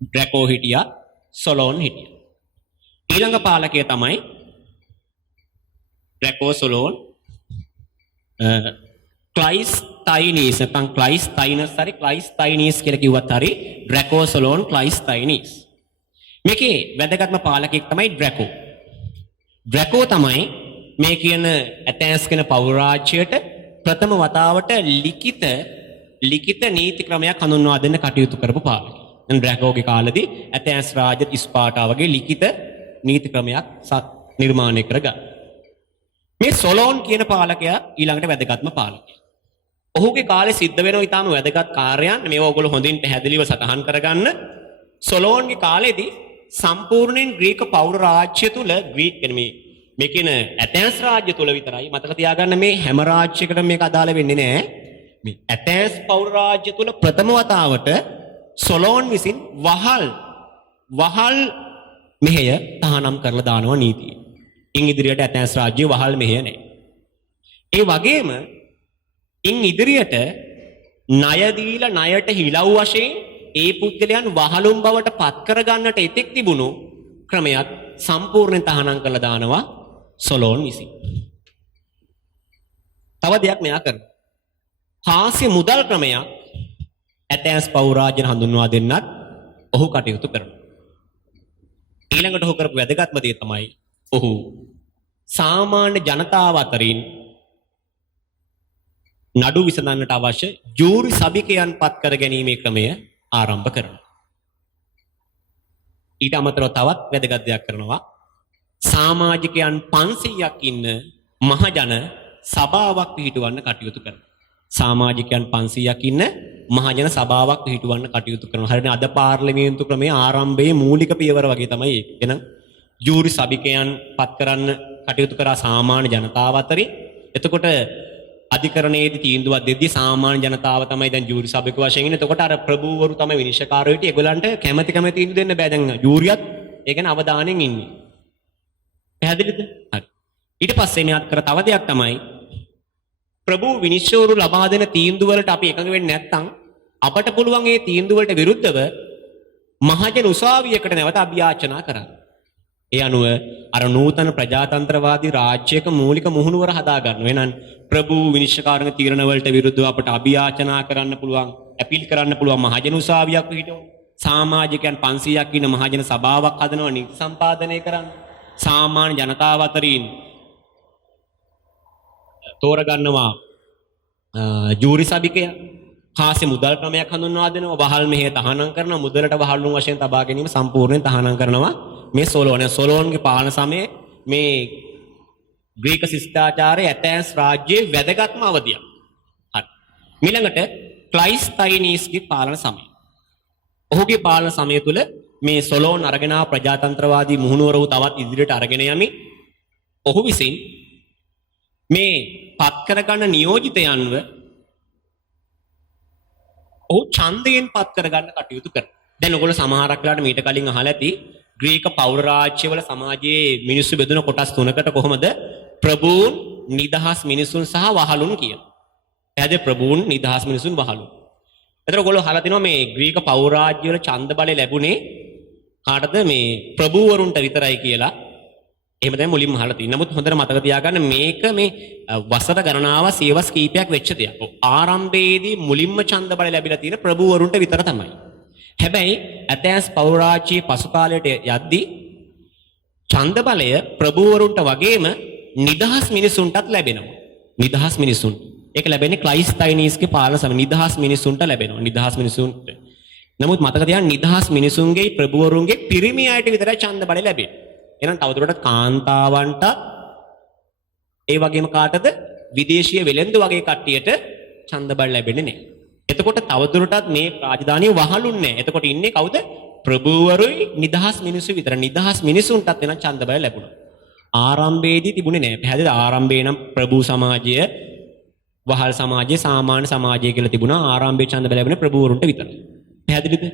ඩ්‍රැකෝ හිටියා, සොලෝන් හිටියා. ඊළඟ පාලකයා තමයි ඩ්‍රැකෝ, සොලෝන්, ක්ලයිස්තයිනීස්. නැත්නම් ක්ලයිස්තයිනස් හරි ක්ලයිස්තයිනීස් කියලා කිව්වත් හරි ඩ්‍රැකෝ, සොලෝන්, ක්ලයිස්තයිනීස්. මේකේ වැදගත්ම පාලකයෙක් තමයි ඩ්‍රැකෝ. ඩ්‍රැකෝ තමයි මේ කියන ඇතැන්ස් කියන පෞරාජ්‍යයට ප්‍රථම වතාවට ලිඛිත නීති ක්‍රමයක් හඳුන්වා දෙන්න කටයුතු කරපු පාලකයෙක්. දැන් ඩ්‍රැකෝගේ කාලෙදී ඇතැන්ස් රාජ්‍ය ඉස්පාටා වගේ ලිඛිත නීති ක්‍රමයක් නිර්මාණය කරගත්තා. මේ සොලෝන් කියන පාලකයා ඊළඟට වැදගත්ම පාලකයා. ඔහුගේ කාලේ සිද්ධ වෙන ඊටාම වැදගත් කාර්යයන් මේවා ඔයගොල්ලෝ හොඳින් පැහැදිලිව සටහන් කරගන්න. සොලෝන්ගේ කාලේදී සම්පූර්ණයෙන් ග්‍රීක පෞර රාජ්‍ය තුල ග්‍රීක මේ කියන ඇතැන්ස් රාජ්‍ය තුල විතරයි මතක තියාගන්න මේ හැම රාජ්‍යයකටම මේක අදාළ වෙන්නේ නැහැ. මේ ඇතැන්ස් පෞර රාජ්‍ය තුල ප්‍රථම වතාවට සොලෝන් විසින් වහල් මෙහෙය තහනම් කරලා දානවා නීතිය. ඉන් ඉදිරියට ඇතැන්ස් රාජ්‍ය වහල් මෙහෙය නැහැ. ඒ වගේම ඉන් ඉදිරියට ණය දීලා ණයට හිලව් වශයෙන් ඒ පුද්ගලයන් වහලුම් බවට පත් කරගන්නට එතෙක් තිබුණු ක්‍රමයක් සම්පූර්ණයෙන් තහනම් කරලා දානවා සොලෝන් විසින්. තව දෙයක් මෙයා කරනවා. කාස්‍ය මුදල් ක්‍රමයක් ඇතැන්ස් පෞරාජ්‍යන හඳුන්වා දෙන්නත් ඔහු කටයුතු කරනවා. ඊළඟට ඔහු කරපු වැදගත්ම දේ තමයි ඔහු සාමාන්‍ය ජනතාව අතරින් නඩු විසඳන්නට අවශ්‍ය ජූරි සභිකයන් පත් කර ගැනීමේ ක්‍රමය ආරම්භ කරනවා. ඊට අමතරව තවත් වැදගත් දෙයක් කරනවා. සමාජිකයන් 500ක් ඉන්න මහජන සභාවක් පිහිටවන්න කටයුතු කරනවා. සමාජිකයන් 500ක් ඉන්න මහජන සභාවක් පිහිටවන්න කටයුතු කරනවා. හරියනේ අද පාර්ලිමේන්තු ක්‍රමයේ ආරම්භයේ මූලික පියවර වගේ තමයි ඒක. එහෙනම් ජූරි සභිකයන් පත් කරන්න කටයුතු කරා සාමාන්‍ය ජනතාව අතරින්. එතකොට අධිකරණයේදී තීන්දුවක් දෙද්දී සාමාන්‍ය ජනතාව තමයි දැන් ජූරි සභික වශයෙන් ඉන්නේ. එතකොට අර ප්‍රභූවරු තමයි විනිශ්චයකාරයෝ හිටියේ. ඒගොල්ලන්ට කැමැති තීන්දුව දෙන්න බෑ. දැන් ජූරියත් ඒ කියන්නේ අවධානයෙන් ඉන්නේ. පැහැදිලිද? හරි. ඊට පස්සේ මෙයාත් කර තව දෙයක් තමයි ප්‍රභූ විනිශ්චයවරු ලබා දෙන තීන්දුව වලට අපි එකඟ වෙන්නේ නැත්නම් අපට පුළුවන් ඒ තීන්දුව වලට විරුද්ධව මහජන උසාවියකට නැවත අභියාචනා කරන්න. ඒ අනුව අර නූතන ප්‍රජාතන්ත්‍රවාදී රාජ්‍යයක මූලික මුහුණුවර හදා ගන්නවා. එහෙනම් ප්‍රභූ විනිශ්චයකාරක තීරණ වලට විරුද්ධව අපට අභියාචනා කරන්න පුළුවන්, අපීල් කරන්න පුළුවන් මහජන උසාවියක් පිහිටවන්න. සමාජිකයන් 500ක් ඉන්න මහජන සභාවක් හදනවා නීති සම්පාදනය කරන්න. සාමාන්‍ය ජනතාව අතරින් තෝරගන්නවා ජූරි සභිකය. කාස්‍ය මුදල් ක්‍රමයක් හඳුන්වා දෙනවා. වහල් මෙහෙය තහනම් කරනවා. මුදලට වහල්ුම් වශයෙන් තබා ගැනීම සම්පූර්ණයෙන් තහනම් කරනවා. මේ සොලෝන්ගේ පාලන සමයේ මේ ග්‍රීක ශිෂ්ටාචාරයේ ඇතැන්ස් රාජ්‍යයේ වැදගත්ම අවධියක්. හරි. ඊළඟට ක්ලයිස්තයිනීස්ගේ පාලන සමය. ඔහුගේ පාලන සමය තුල මේ සොලෝන් අරගෙන ආ ප්‍රජාතන්ත්‍රවාදී මුහුණුවරව තවත් ඉදිරියට අරගෙන යමි. ඔහු විසින් මේ පත් කරගන්න නියෝජිතයන්ව ඔහු ඡන්දයෙන් පත් කරගන්න කටයුතු කරනවා. දැන් ඔයගොල්ලෝ සමහරක් වෙලාවට මීට කලින් අහලා ඇති ග්‍රීක පෞර රාජ්‍යවල සමාජයේ මිනිස්සු බෙදුන කොටස් තුනකට කොහොමද ප්‍රභූන්, නිදහස් මිනිසුන් සහ වහලුන් කියන. එහද ප්‍රභූන්, නිදහස් මිනිසුන්, වහලුන්. එතකොට ඔයගොල්ලෝ අහලා තිනවා මේ ග්‍රීක පෞර රාජ්‍යවල ඡන්ද බලය ලැබුණේ කාටද? මේ ප්‍රභූවරුන්ට විතරයි කියලා. එහෙම තමයි මුලින්ම අහලා තියෙන්නේ. නමුත් හොඳට මතක තියාගන්න මේක මේ වසර ගණනාව සියවස් කීපයක් වෙච්ච දෙයක්. ආරම්භයේදී මුලින්ම ඡන්ද බලය ලැබිලා තියෙන ප්‍රභූවරුන්ට විතර තමයි. හැබැයි ඇතැන්ස් පෞර රාජ්‍යයේ පසු කාලයට යද්දී ඡන්ද බලය ප්‍රභූවරුන්ට වගේම නිදහස් මිනිසුන්ටත් ලැබෙනවා. නිදහස් මිනිසුන්. ඒක ලැබෙන්නේ ක්ලයිස්තයිනීස්ගේ පාලන සමය. නිදහස් මිනිසුන්ට ලැබෙනවා. නිදහස් මිනිසුන්ට. නමුත් මතක තියාගන්න නිදහස් මිනිසුන්ගේ ප්‍රභූවරුන්ගේ පිරිමි අයට විතරයි ඡන්ද බලය ලැබෙන්නේ. එහෙනම් තවදුරටත් කාන්තාවන්ට ඒ වගේම කාටද විදේශීය වෙළෙන්දු වගේ කට්ටියට ඡන්ද බල ලැබෙන්නේ නැහැ. එතකොට තවදුරටත් මේ රාජධානිය වහලුන් නැහැ. එතකොට ඉන්නේ කවුද? ප්‍රභූවරුයි නිදහස් මිනිස්සු විතර. නිදහස් මිනිසුන්ටත් වෙන ඡන්ද බල ලැබුණා. ආරම්භයේදී තිබුණේ නැහැ. පැහැදිලිද? ආරම්භයේ නම් ප්‍රභූ සමාජය, වහල් සමාජය, සාමාන්‍ය සමාජය කියලා තිබුණා. ආරම්භයේ ඡන්ද බල ලැබුණේ ප්‍රභූවරුන්ට විතරයි. පැහැදිලිද?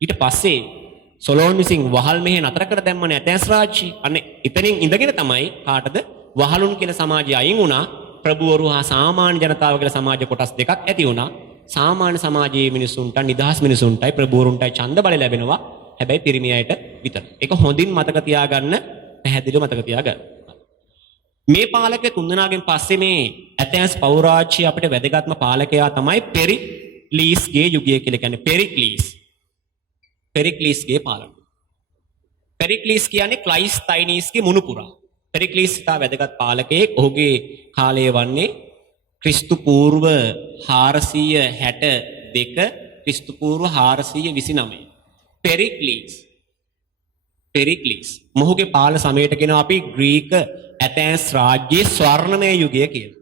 ඊට පස්සේ සොලෝන් විසින් වහල් මෙහෙ නතර කර දැම්මනේ ඇතැන්ස් රාජ්‍ය. අන්න එතනින් ඉඳගෙන තමයි කාටද වහලුන් කියන සමාජය අයින් වුණා. ප්‍රභූවරු හා සාමාන්‍ය ජනතාව කියලා සමාජ කොටස් දෙකක් ඇති වුණා. සාමාන්‍ය සමාජයේ මිනිසුන්ට, නිදහස් මිනිසුන්ටයි ප්‍රභූවරුන්ටයි ඡන්ද බලය ලැබෙනවා. හැබැයි පිරිමි අයට විතරයි. ඒක හොඳින් මතක තියාගන්න, පැහැදිලිව මතක තියාගන්න. මේ පාලක තුන්දෙනාගෙන් පස්සේ මේ ඇතැන්ස් පෞර රාජ්‍ය අපිට වැදගත්ම පාලකයා තමයි පෙරික්ලීස්ගේ යුගය කියලා කියන්නේ. පෙරික්ලීස්ගේ පාලනය. පෙරික්ලීස් කියන්නේ ක්ලයිස්තයිනීස්ගේ මුණුපුරා. පෙරික්ලීස් ඉතා වැදගත් පාලකයෙක්. ඔහුගේ කාලය වන්නේ ක්‍රිස්තු පූර්ව 462 ක්‍රිස්තු පූර්ව 429. පෙරික්ලීස් මොහුගේ පාලන සමයට කියනවා අපි ග්‍රීක ඇතැන්ස් රාජ්‍යයේ ස්වර්ණමය යුගය කියලා.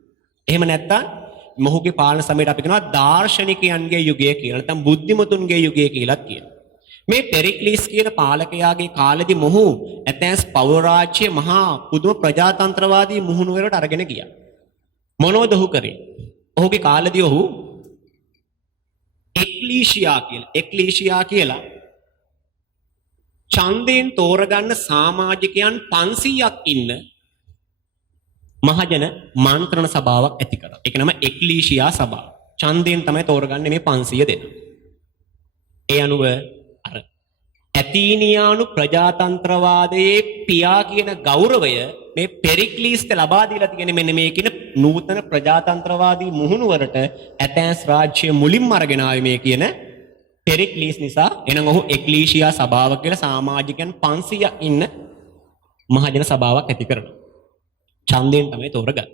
එහෙම නැත්නම් මොහුගේ පාලන සමයට අපි කියනවා දාර්ශනිකයන්ගේ යුගය කියලා. නැත්නම් බුද්ධිමතුන්ගේ යුගය කියලාත් කියනවා. මේ පෙරික්ලිස් කියන පාලකයාගේ කාලෙදී මොහු ඇතැස් පෞර රාජ්‍ය මහා පුදුම ප්‍රජාතන්ත්‍රවාදී මුහුණුවරට අරගෙන ගියා. මොනවද ඔහු කරේ? ඔහුගේ කාලෙදී ඔහු එක්ලීෂියා කියලා ඡන්දයෙන් තෝරගන්න සමාජිකයන් 500ක් ඉන්න මහජන මන්ත්‍රණ සභාවක් ඇති කරා. ඒක නම එක්ලීෂියා සභාව. ඡන්දයෙන් තමයි තෝරගන්නේ මේ 500 දෙනා. ඒ අනුව අර ඇතීනියානු ප්‍රජාතන්ත්‍රවාදයේ පියා කියන ගෞරවය මේ පෙරික්ලීස්ට ලබා දීලා තියෙන මෙන්න මේ කියන නූතන ප්‍රජාතන්ත්‍රවාදී මුහුණුවරට ඇතැස් රාජ්‍ය මුලින්ම අරගෙන ආවේ මේ කියන පෙරික්ලීස් නිසා. එනම් ඔහු එක්ලීෂියා සභාව කියලා සමාජිකයන් 500ක් ඉන්න මහජන සභාවක් ඇති කරනවා. ඡන්දයෙන් තමයි තෝරගන්නේ.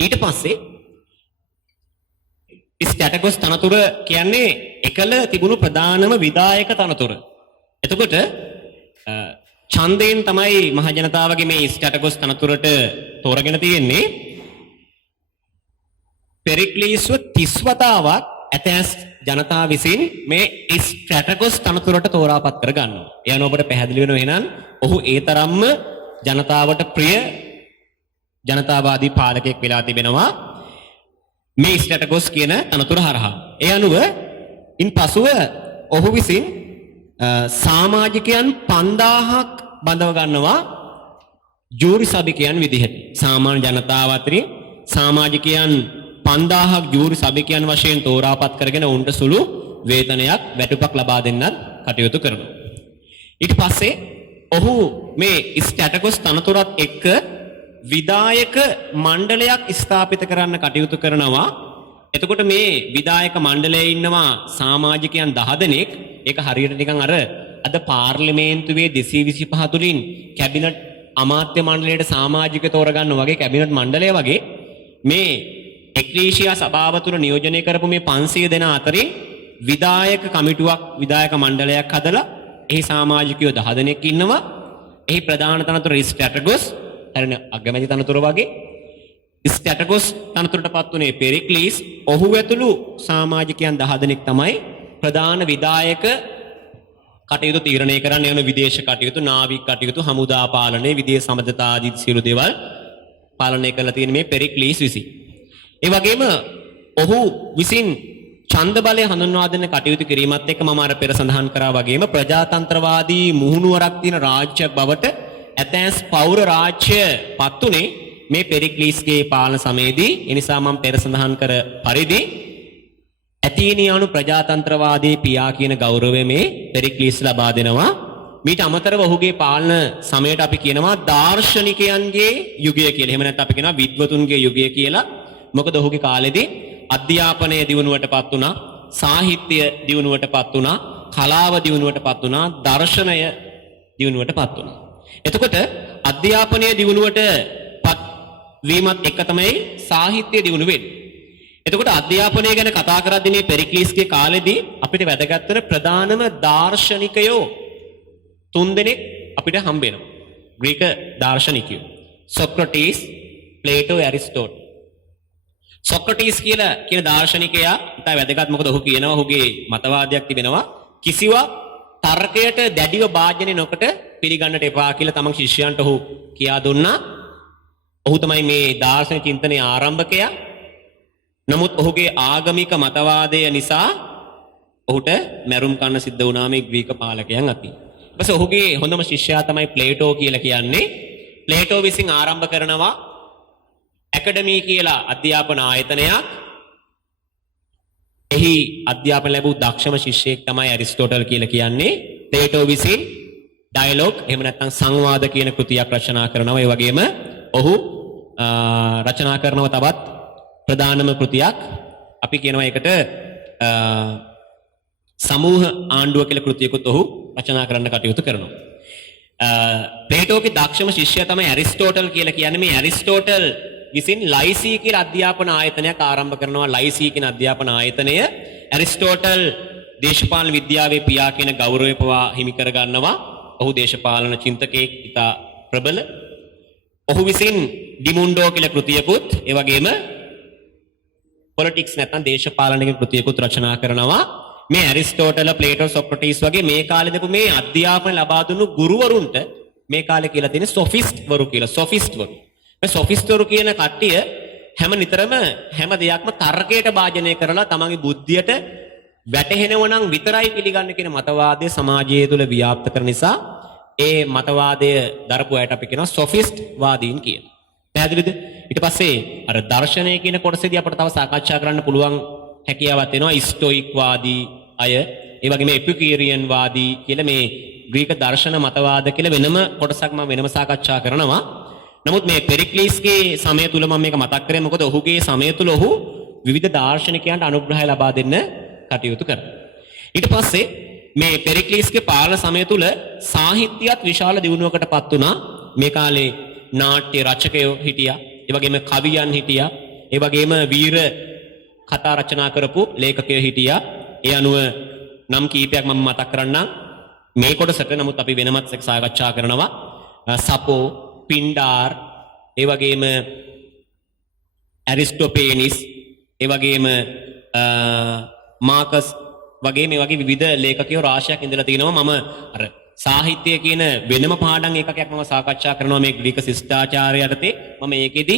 ඊට පස්සේ ස්ටැටගොස් තනතුර කියන්නේ එකල තිබුණු ප්‍රධානම විධායක තනතුර. එතකොට ඡන්දයෙන් තමයි මහජනතාවගේ මේ ස්ටැටගොස් තනතුරට තෝරගෙන තියෙන්නේ. පෙරික්ලීස්ව 30 වතාවක් ඇතැස් ජනතාව විසින් මේ ස්ට්‍රැටගොස් තනතුරට තෝරාපත් කර ගන්නවා. ඒ අනුව ඔබට පැහැදිලි වෙනවා එහෙනම් ඔහු ඒ තරම්ම ජනතාවට ප්‍රිය ජනතාවාදී පාලකයෙක් වෙලා තිබෙනවා මේ ස්ට්‍රැටගොස් කියන තනතුර හරහා. ඒ අනුව ඉන්පසුව ඔහු විසින් සමාජිකයන් 5000ක් බඳව ගන්නවා ජූරි සභිකයන් විදිහට. සාමාන්‍ය ජනතාව අතරින් සමාජිකයන් 5000ක් ජූරි සභිකයන් වශයෙන් තෝරාපත් කරගෙන උන්ට සුළු වේතනයක් වැටුපක් ලබා දෙන්නත් කටයුතු කරනවා. ඊට පස්සේ ඔහු මේ ස්ටැටගොස් තනතුරත් එක්ක විධායක මණ්ඩලයක් ස්ථාපිත කරන්න කටයුතු කරනවා. එතකොට මේ විධායක මණ්ඩලයේ ඉන්නවා සමාජිකයන් 10 දෙනෙක්. ඒක හරියට නිකන් අර අද පාර්ලිමේන්තුවේ 225 තුලින් කැබිනට් අමාත්‍ය මණ්ඩලයට සමාජික තෝරගන්න වගේ කැබිනට් මණ්ඩලය වගේ මේ එක්ලීෂියා සභාව තුළ නියෝජනය කරපු මේ 500 දෙනා අතරින් විධායක කමිටුවක් විධායක මණ්ඩලයක් හදලා එහි සමාජිකයෝ 10 දෙනෙක් ඉන්නවා. එහි ප්‍රධාන තනතුර ස්ටැටගොස් හරින අගමැති තනතුර වගේ ස්ටැටගොස් තනතුරටපත් උනේ පෙරික්ලීස්. ඔහු ඇතුළු සමාජිකයන් 10 දෙනෙක් තමයි ප්‍රධාන විධායක කටයුතු තීරණය කරන්න යන විදේශ කටයුතු, නාවික කටයුතු, හමුදා පාලනය, විදේශ සමගතා ආදී සියලු දේවල් පාලනය කරලා තියෙන මේ පෙරික්ලීස් විසින්. ඒ වගේම ඔහු විසින් ඡන්ද බලය හඳුන්වා දෙන කටයුතු කිරීමත් එක්ක මම අර පෙර සඳහන් කරා වගේම ප්‍රජාතන්ත්‍රවාදී මුහුණුවරක් තියෙන රාජ්‍යයක් බවට ඇතැස් පෞර රාජ්‍ය පත් උනේ මේ පෙරික්ලීස්ගේ පාලන සමයේදී. ඒ නිසා මම පෙර සඳහන් කර පරිදි ඇතීනියානු ප්‍රජාතන්ත්‍රවාදී පියා කියන ගෞරවය මේ පෙරික්ලීස් ලබා දෙනවා. මීට අමතරව ඔහුගේ පාලන සමයට අපි කියනවා දාර්ශනිකයන්ගේ යුගය කියලා. එහෙම නැත්නම් අපි කියනවා විද්වතුන්ගේ යුගය කියලා. මොකද ඔහුගේ කාලෙදී අධ්‍යාපනය දියුණුවටපත් වුණා, සාහිත්‍ය දියුණුවටපත් වුණා, කලාව දියුණුවටපත් වුණා, දර්ශනය දියුණුවටපත් වුණා. එතකොට අධ්‍යාපනය දියුණුවටපත් වීමත් එක්ක තමයි සාහිත්‍ය දියුණු වෙන්නේ. එතකොට අධ්‍යාපනය ගැන කතා කරද්දී මේ පෙරික්ලීස්ගේ කාලෙදී අපිට වැදගත් වෙන ප්‍රධානම දාර්ශනිකයෝ 3 දෙනෙක් අපිට හම්බ වෙනවා. ග්‍රීක දාර්ශනිකයෝ. Socrates, Plato, Aristotle. සොක්‍රටිස් කියලා කියන දාර්ශනිකයා ඉතා වැදගත්. මොකද ඔහු කියනවා ඔහුගේ මතවාදයක් තිබෙනවා කිසිවා තර්කයට දැඩිව භාජනය නොකොට පිළිගන්නට එපා කියලා තමන් ශිෂ්‍යයන්ට ඔහු කියා දුන්නා. ඔහු තමයි මේ දාර්ශනික චින්තනයේ ආරම්භකයා. නමුත් ඔහුගේ ආගමික මතවාදය නිසා ඔහුට මැරුම් කන්න සිද්ධ වුණා මේ ග්‍රීක පාලකයන් අතින්. ඊපස්සේ ඔහුගේ හොඳම ශිෂ්‍යයා තමයි ප්ලේටෝ කියලා කියන්නේ. ප්ලේටෝ විසින් ආරම්භ කරනවා ඇකඩමී කියලා අධ්‍යාපන ආයතනයක්. එහි අධ්‍යාපන ලැබූ දක්ෂම ශිෂ්‍යයෙක් තමයි ඇරිස්ටෝටල් කියලා කියන්නේ. ප්ලේටෝ විසින් ඩයලොග් එහෙම නැත්නම් සංවාද කියන කෘතියක් රචනා කරනවා. ඒ වගේම ඔහු රචනා කරනව තවත් ප්‍රධානම කෘතියක් අපි කියනවා ඒකට සමූහ ආණ්ඩුව කියලා කෘතියකුත් ඔහු රචනා කරන්න කටයුතු කරනවා. ප්ලේටෝගේ දක්ෂම ශිෂ්‍යයා තමයි ඇරිස්ටෝටල් කියලා කියන්නේ. මේ ඇරිස්ටෝටල් විසින් ලයිසී කියලා අධ්‍යාපන ආයතනයක් ආරම්භ කරනවා. ලයිසී කියන අධ්‍යාපන ආයතනය ඇරිස්ටෝටල් දේශපාලන විද්‍යාවේ පියා කියන ගෞරවය පවා හිමි කර ගන්නවා. ඔහු දේශපාලන චින්තකයෙක් ඉතා ප්‍රබල. ඔහු විසින් ඩිමුන්ඩෝ කියලා කෘතියකුත් ඒ වගේම පොලිටික්ස් නැත්නම් දේශපාලනික කෘතියකුත් රචනා කරනවා. මේ ඇරිස්ටෝටල, ප්ලේටෝ, සොක්‍රටිස් වගේ මේ කාලේ දීපු මේ අධ්‍යාපන ලබා දුන්නු ගුරුවරුන්ට මේ කාලේ කියලා තියෙන සොෆිස්ට් වරු කියලා. සොෆිස්ට් වරු. මේ සොෆිස්ට් වරු කියන කට්ටිය නිතරම හැම දෙයක්ම තර්කයට භාජනය කරලා තමන්ගේ බුද්ධියට වැටහෙනව නම් විතරයි පිළිගන්න කියන මතවාදය සමාජය තුළ ව්‍යාප්ත කරන නිසා ඒ මතවාදය දරපු අයට අපි කියනවා සොෆිස්ට් වාදීන් කියලා. පැහැදිලිද? ඊට පස්සේ අර දර්ශනය කියන කොටසේදී අපිට තව සාකච්ඡා කරන්න පුළුවන් හැකියාවක් වෙනවා. ස්ටොයික් වාදී අය, ඒ වගේම එපිකියරියන් වාදී කියලා මේ ග්‍රීක දර්ශන මතවාද කියලා වෙනම කොටසක් මම වෙනම සාකච්ඡා කරනවා. නමුත් මේ පෙරික්ලීස්ගේ සමය තුල මම මේක මතක් කරේ මොකද ඔහුගේ සමය තුල ඔහු විවිධ දාර්ශනිකයන්ට අනුග්‍රහය ලබා දෙන්න කටයුතු කරා. ඊට පස්සේ මේ පෙරික්ලීස්ගේ පාලන සමය තුල සාහිත්‍යයත් විශාල දියුණුවකටපත් වුණා. මේ කාලේ නාට්‍ය රචකයෝ හිටියා, ඒ වගේම කවියන් හිටියා, ඒ වගේම වීර කතා රචනා කරපු ලේඛකයෝ හිටියා. ඒ අනුව නම් කීපයක් මම මතක් කරන්නම් මේ කොටසට. නමුත් අපි වෙනමත් සාකච්ඡා කරනවා. සපෝ, පින්ඩාර්, ඒ වගේම ඇරිස්ටෝපේනිස්, ඒ වගේම මාකස් වගේ මේ වගේ විවිධ ලේඛකයෝ රාශියක් ඉඳලා තිනවා. මම අර සාහිත්‍ය කියන වෙනම පාඩම් එකකයක් මම සාකච්ඡා කරනවා මේ ග්‍රීක ශිෂ්ටාචාරය යටතේ. මම ඒකෙදි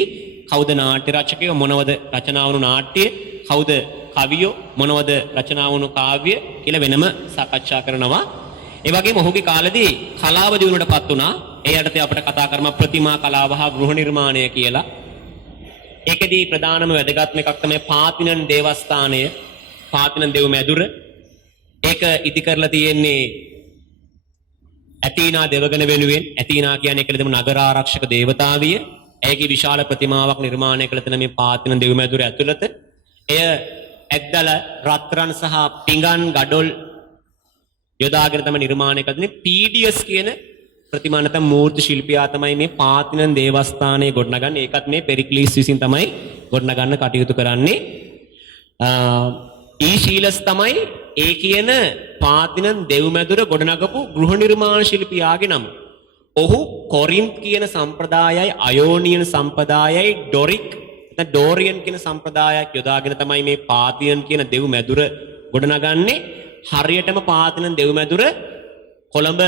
කවුද නාට්‍ය රචකයෝ, මොනවද රචනා වුණු නාට්‍ය, කවුද කවියෝ, මොනවද රචනා වුණු කාව්‍ය කියලා වෙනම සාකච්ඡා කරනවා. ඒ වගේම ඔහුගේ කාලෙදී කලාව දියුණුවටපත් වුණා. ඒ යටතේ අපිට කතා කරමු ප්‍රතිමා කලාව හා ගෘහ නිර්මාණය කියලා. ඒකෙදී ප්‍රධානම වැදගත්ම එකක් තමයි පාතිනන් දේවස්ථානය, පාතිනන් දෙව් මැදුර. ඒක ඉදි කරලා තියෙන්නේ ඇතීනා දෙවගණ වෙනුවෙන්. ඇතීනා කියන්නේ ඒකේ දෙමු නගර ආරක්ෂක දේවතාවිය. ඇයගේ විශාල ප්‍රතිමාවක් නිර්මාණය කළ තැන මේ පාතිනන් දෙව් මැදුර ඇතුළත. එය ඇද්දල රත්රන් සහ පිඟන් ගඩොල් යොදාගෙන තමයි නිර්මාණය කරන්නේ. පීඩියස් කියන ප්‍රතිමා නැත්නම් මූර්ති ශිල්පියා තමයි මේ පාතිනන් දේවස්ථානයේ ගොඩනගන්නේ. ඒකත් මේ පෙරික්ලීස් විසින් තමයි ගොඩනගන්න කටයුතු කරන්නේ. ඊශීලස් තමයි ඒ කියන පාතිනන් දෙව්මැදුර ගොඩනගපු ගෘහ නිර්මාණ ශිල්පියාගේ නම. ඔහු කොරින්ත් කියන සම්ප්‍රදායයි, අයෝනියන් සම්ප්‍රදායයි, ඩොරික් නැත්නම් ඩෝරියන් කියන සම්ප්‍රදායක් යොදාගෙන තමයි මේ පාතියන් කියන දෙව්මැදුර ගොඩනගන්නේ. හරියටම පාතිනන් දෙව්මැදුර කොළඹ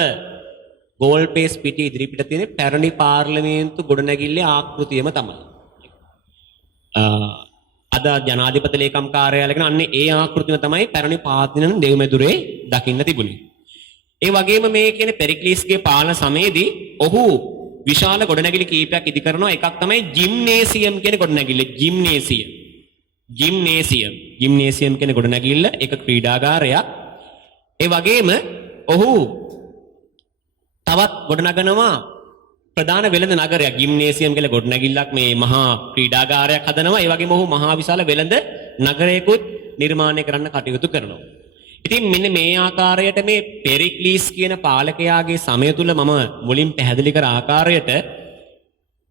ගෝල්පේස් පිටිය ඉදිරිපිට තියෙන පැරණි පාර්ලිමේන්තු ගොඩනැගිල්ලේ ආකෘතියම තමයි. අද ජනාධිපති ලේකම් කාර්යාලයක අන්නේ ඒ ආකෘතියම තමයි පැරණි පාතිනන් දෙව්මැදුරේ දකින්න තිබුණේ. ඒ වගේම මේ කියන පෙරික්ලීස්ගේ පාලන සමයේදී ඔහු විශාල ගොඩනැගිලි කීපයක් ඉදි කරනවා. එකක් තමයි ජිම්නේසියම් කියන ගොඩනැගිල්ල. ජිම්නේසියම් කියන ගොඩනැගිල්ල එක ක්‍රීඩාගාරයක්. ඒ වගේම ඔහු තවත් ගොඩනගනවා ප්‍රධාන වෙළඳ නගරයක්. ජිම්නේසියම් කියලා ගොඩනැගිල්ලක් මේ මහා ක්‍රීඩාගාරයක් හදනවා. ඒ වගේම ඔහු මහා විශාල වෙළඳ නගරයකුත් නිර්මාණය කරන්න කටයුතු කරනවා. ඉතින් මෙන්න මේ ආකාරයට මේ පෙරික්ලීස් කියන පාලකයාගේ සමය තුල මම මුලින් පැහැදිලි කර ආකාරයට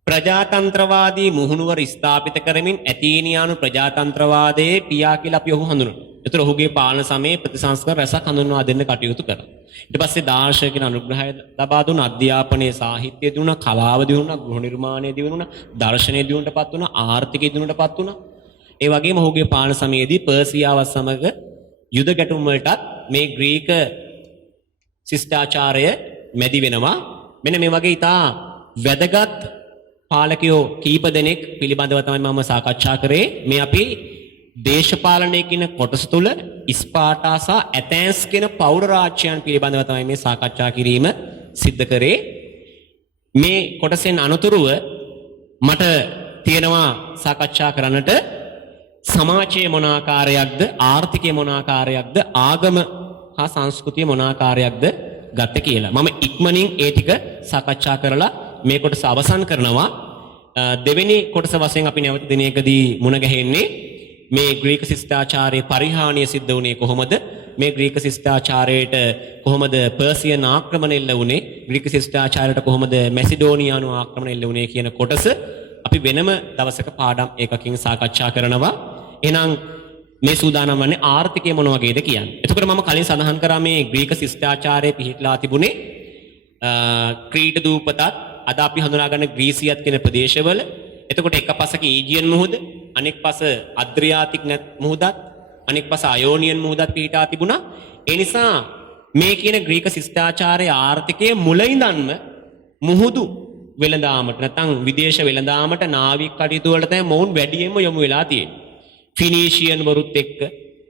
ප්‍රජාතන්ත්‍රවාදී මුහුණුවර ස්ථාපිත කරමින් ඇතීනියානු ප්‍රජාතන්ත්‍රවාදයේ පියා කියලා අපි ඔහු හඳුන්වනවා. ඒතර ඔහුගේ පාලන සමයේ ප්‍රතිසංස්කාර රැසක් හඳුන්වා දෙන්න කටයුතු කරා. ඊට පස්සේ දාර්ශනික අනුග්‍රහය ලබා දුන්න, අධ්‍යාපනයේ සාහිත්‍ය දිනුණා, කලාව දිනුණා, ගෘහ නිර්මාණය දිනුණා, දර්ශනය දිනුණටපත් වුණා, ආර්ථිකය දිනුණටපත් වුණා. ඒ වගේම ඔහුගේ පාලන සමයේදී පර්සියාවත් සමග යුද ගැටුම් වලටත් මේ ග්‍රීක ශිෂ්ටාචාරය මැදි වෙනවා. මෙන්න මේ වගේ ඉතා වැදගත් පාලකයෝ කීප දෙනෙක් පිළිබඳව තමයි මම සාකච්ඡා කරේ. මේ අපි දේශපාලනය කියන කොටස තුල ස්පාටා සහ ඇතැන්ස් කියන පෞර රාජ්‍යයන් පිළිබඳව තමයි මේ සාකච්ඡා කිරීම සිද්ධ කරේ. මේ කොටසෙන් අනතුරුව මට තියෙනවා සාකච්ඡා කරන්නට සමාජයේ මොන ආකාරයක්ද, ආර්ථිකයේ මොන ආකාරයක්ද, ආගම හා සංස්කෘතිය මොන ආකාරයක්ද ගත්තේ කියලා. මම ඉක්මනින් ඒ ටික සාකච්ඡා කරලා මේ කොටස අවසන් කරනවා. දෙවෙනි කොටස වශයෙන් අපි නැවත දිනයකදී මුණ ගැහෙන්නේ මේ ග්‍රීක ශිෂ්ටාචාරයේ පරිහානිය සිද්ධ වුණේ කොහොමද? මේ ග්‍රීක ශිෂ්ටාචාරයට කොහොමද පර්සියන් ආක්‍රමණ එල්ල වුණේ? ග්‍රීක ශිෂ්ටාචාරයට කොහොමද මැසිඩෝනියානු ආක්‍රමණ එල්ල වුණේ කියන කොටස අපි වෙනම දවසක පාඩම් එකකින් සාකච්ඡා කරනවා. එහෙනම් මේ සූදානම් වන්නේ ආර්ථිකය මොන වගේද කියන්නේ. එතකොට මම කලින් සඳහන් කරා මේ ග්‍රීක ශිෂ්ටාචාරයේ පිහිටලා තිබුණේ ක්‍රීට දූපතත්, අද අපි හඳුනාගන්න ග්‍රීසියත් කියන ප්‍රදේශවල. එතකොට එක පසක ඊජියන් මුහුද, අනෙක් පස අද්‍රියාතික් මුහුදත් අනෙක් පස අයෝනියන් මුහුදත් පිහිටා තිබුණා. ඒ නිසා මේ කියන ග්‍රීක ශිෂ්ටාචාරයේ ආර්ථිකයේ මුල ඉඳන්ම මුහුදු වෙළඳාමට නැත්නම් විදේශ වෙළඳාමට නාවික කටයුතු වලට තමයි මොවුන් වැඩියෙන්ම යොමු වෙලා තියෙන්නේ. ෆිනීෂියන් වරුත් එක්ක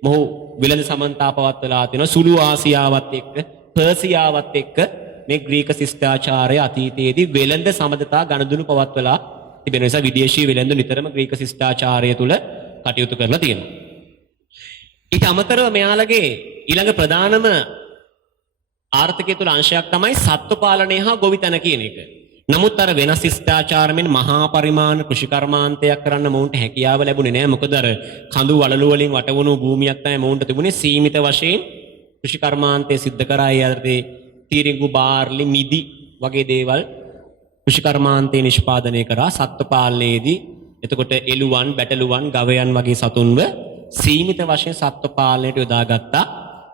මොහු වෙළඳ සමන්තා පවත්වලා තිනවා. සුළු ආසියාවත් එක්ක පර්සියාවත් එක්ක මේ ග්‍රීක ශිෂ්ටාචාරය අතීතයේදී වෙළඳ සමදතා ගණදුණු පවත්වලා තිබෙන නිසා විදේශීය වෙළඳ නිතරම ග්‍රීක ශිෂ්ටාචාරය තුල කටයුතු කරලා තියෙනවා. ඊට අමතරව මෙයාලගේ ඊළඟ ප්‍රධානම ආර්ථිකය තුල අංශයක් තමයි සත්ත්ව පාලනය හා ගොවිතැන කියන එක. නමුත් අර වෙනස් ශිෂ්ටාචාරයෙන් මහා පරිමාණ කෘෂි කර්මාන්තයක් කරන්න මොවුන්ට හැකියාව ලැබුණේ නැහැ. මොකද අර කඳු වලලු වලින් වටවුණු භූමියක් තමයි මොවුන්ට තිබුණේ. සීමිත වශයෙන් කෘෂි කර්මාන්තය සිද්ධ කරා. ඒ අතරේ තීරිඟු බාර්ලි මිදි වගේ දේවල් කෘෂි කර්මාන්තේ නිෂ්පාදනය කරා. සත්ත්ව පාලනයේදී එතකොට එළුවන් බැටළුවන් ගවයන් වගේ සතුන්ව සීමිත වශයෙන් සත්ත්ව පාලනයට යොදාගත්තා.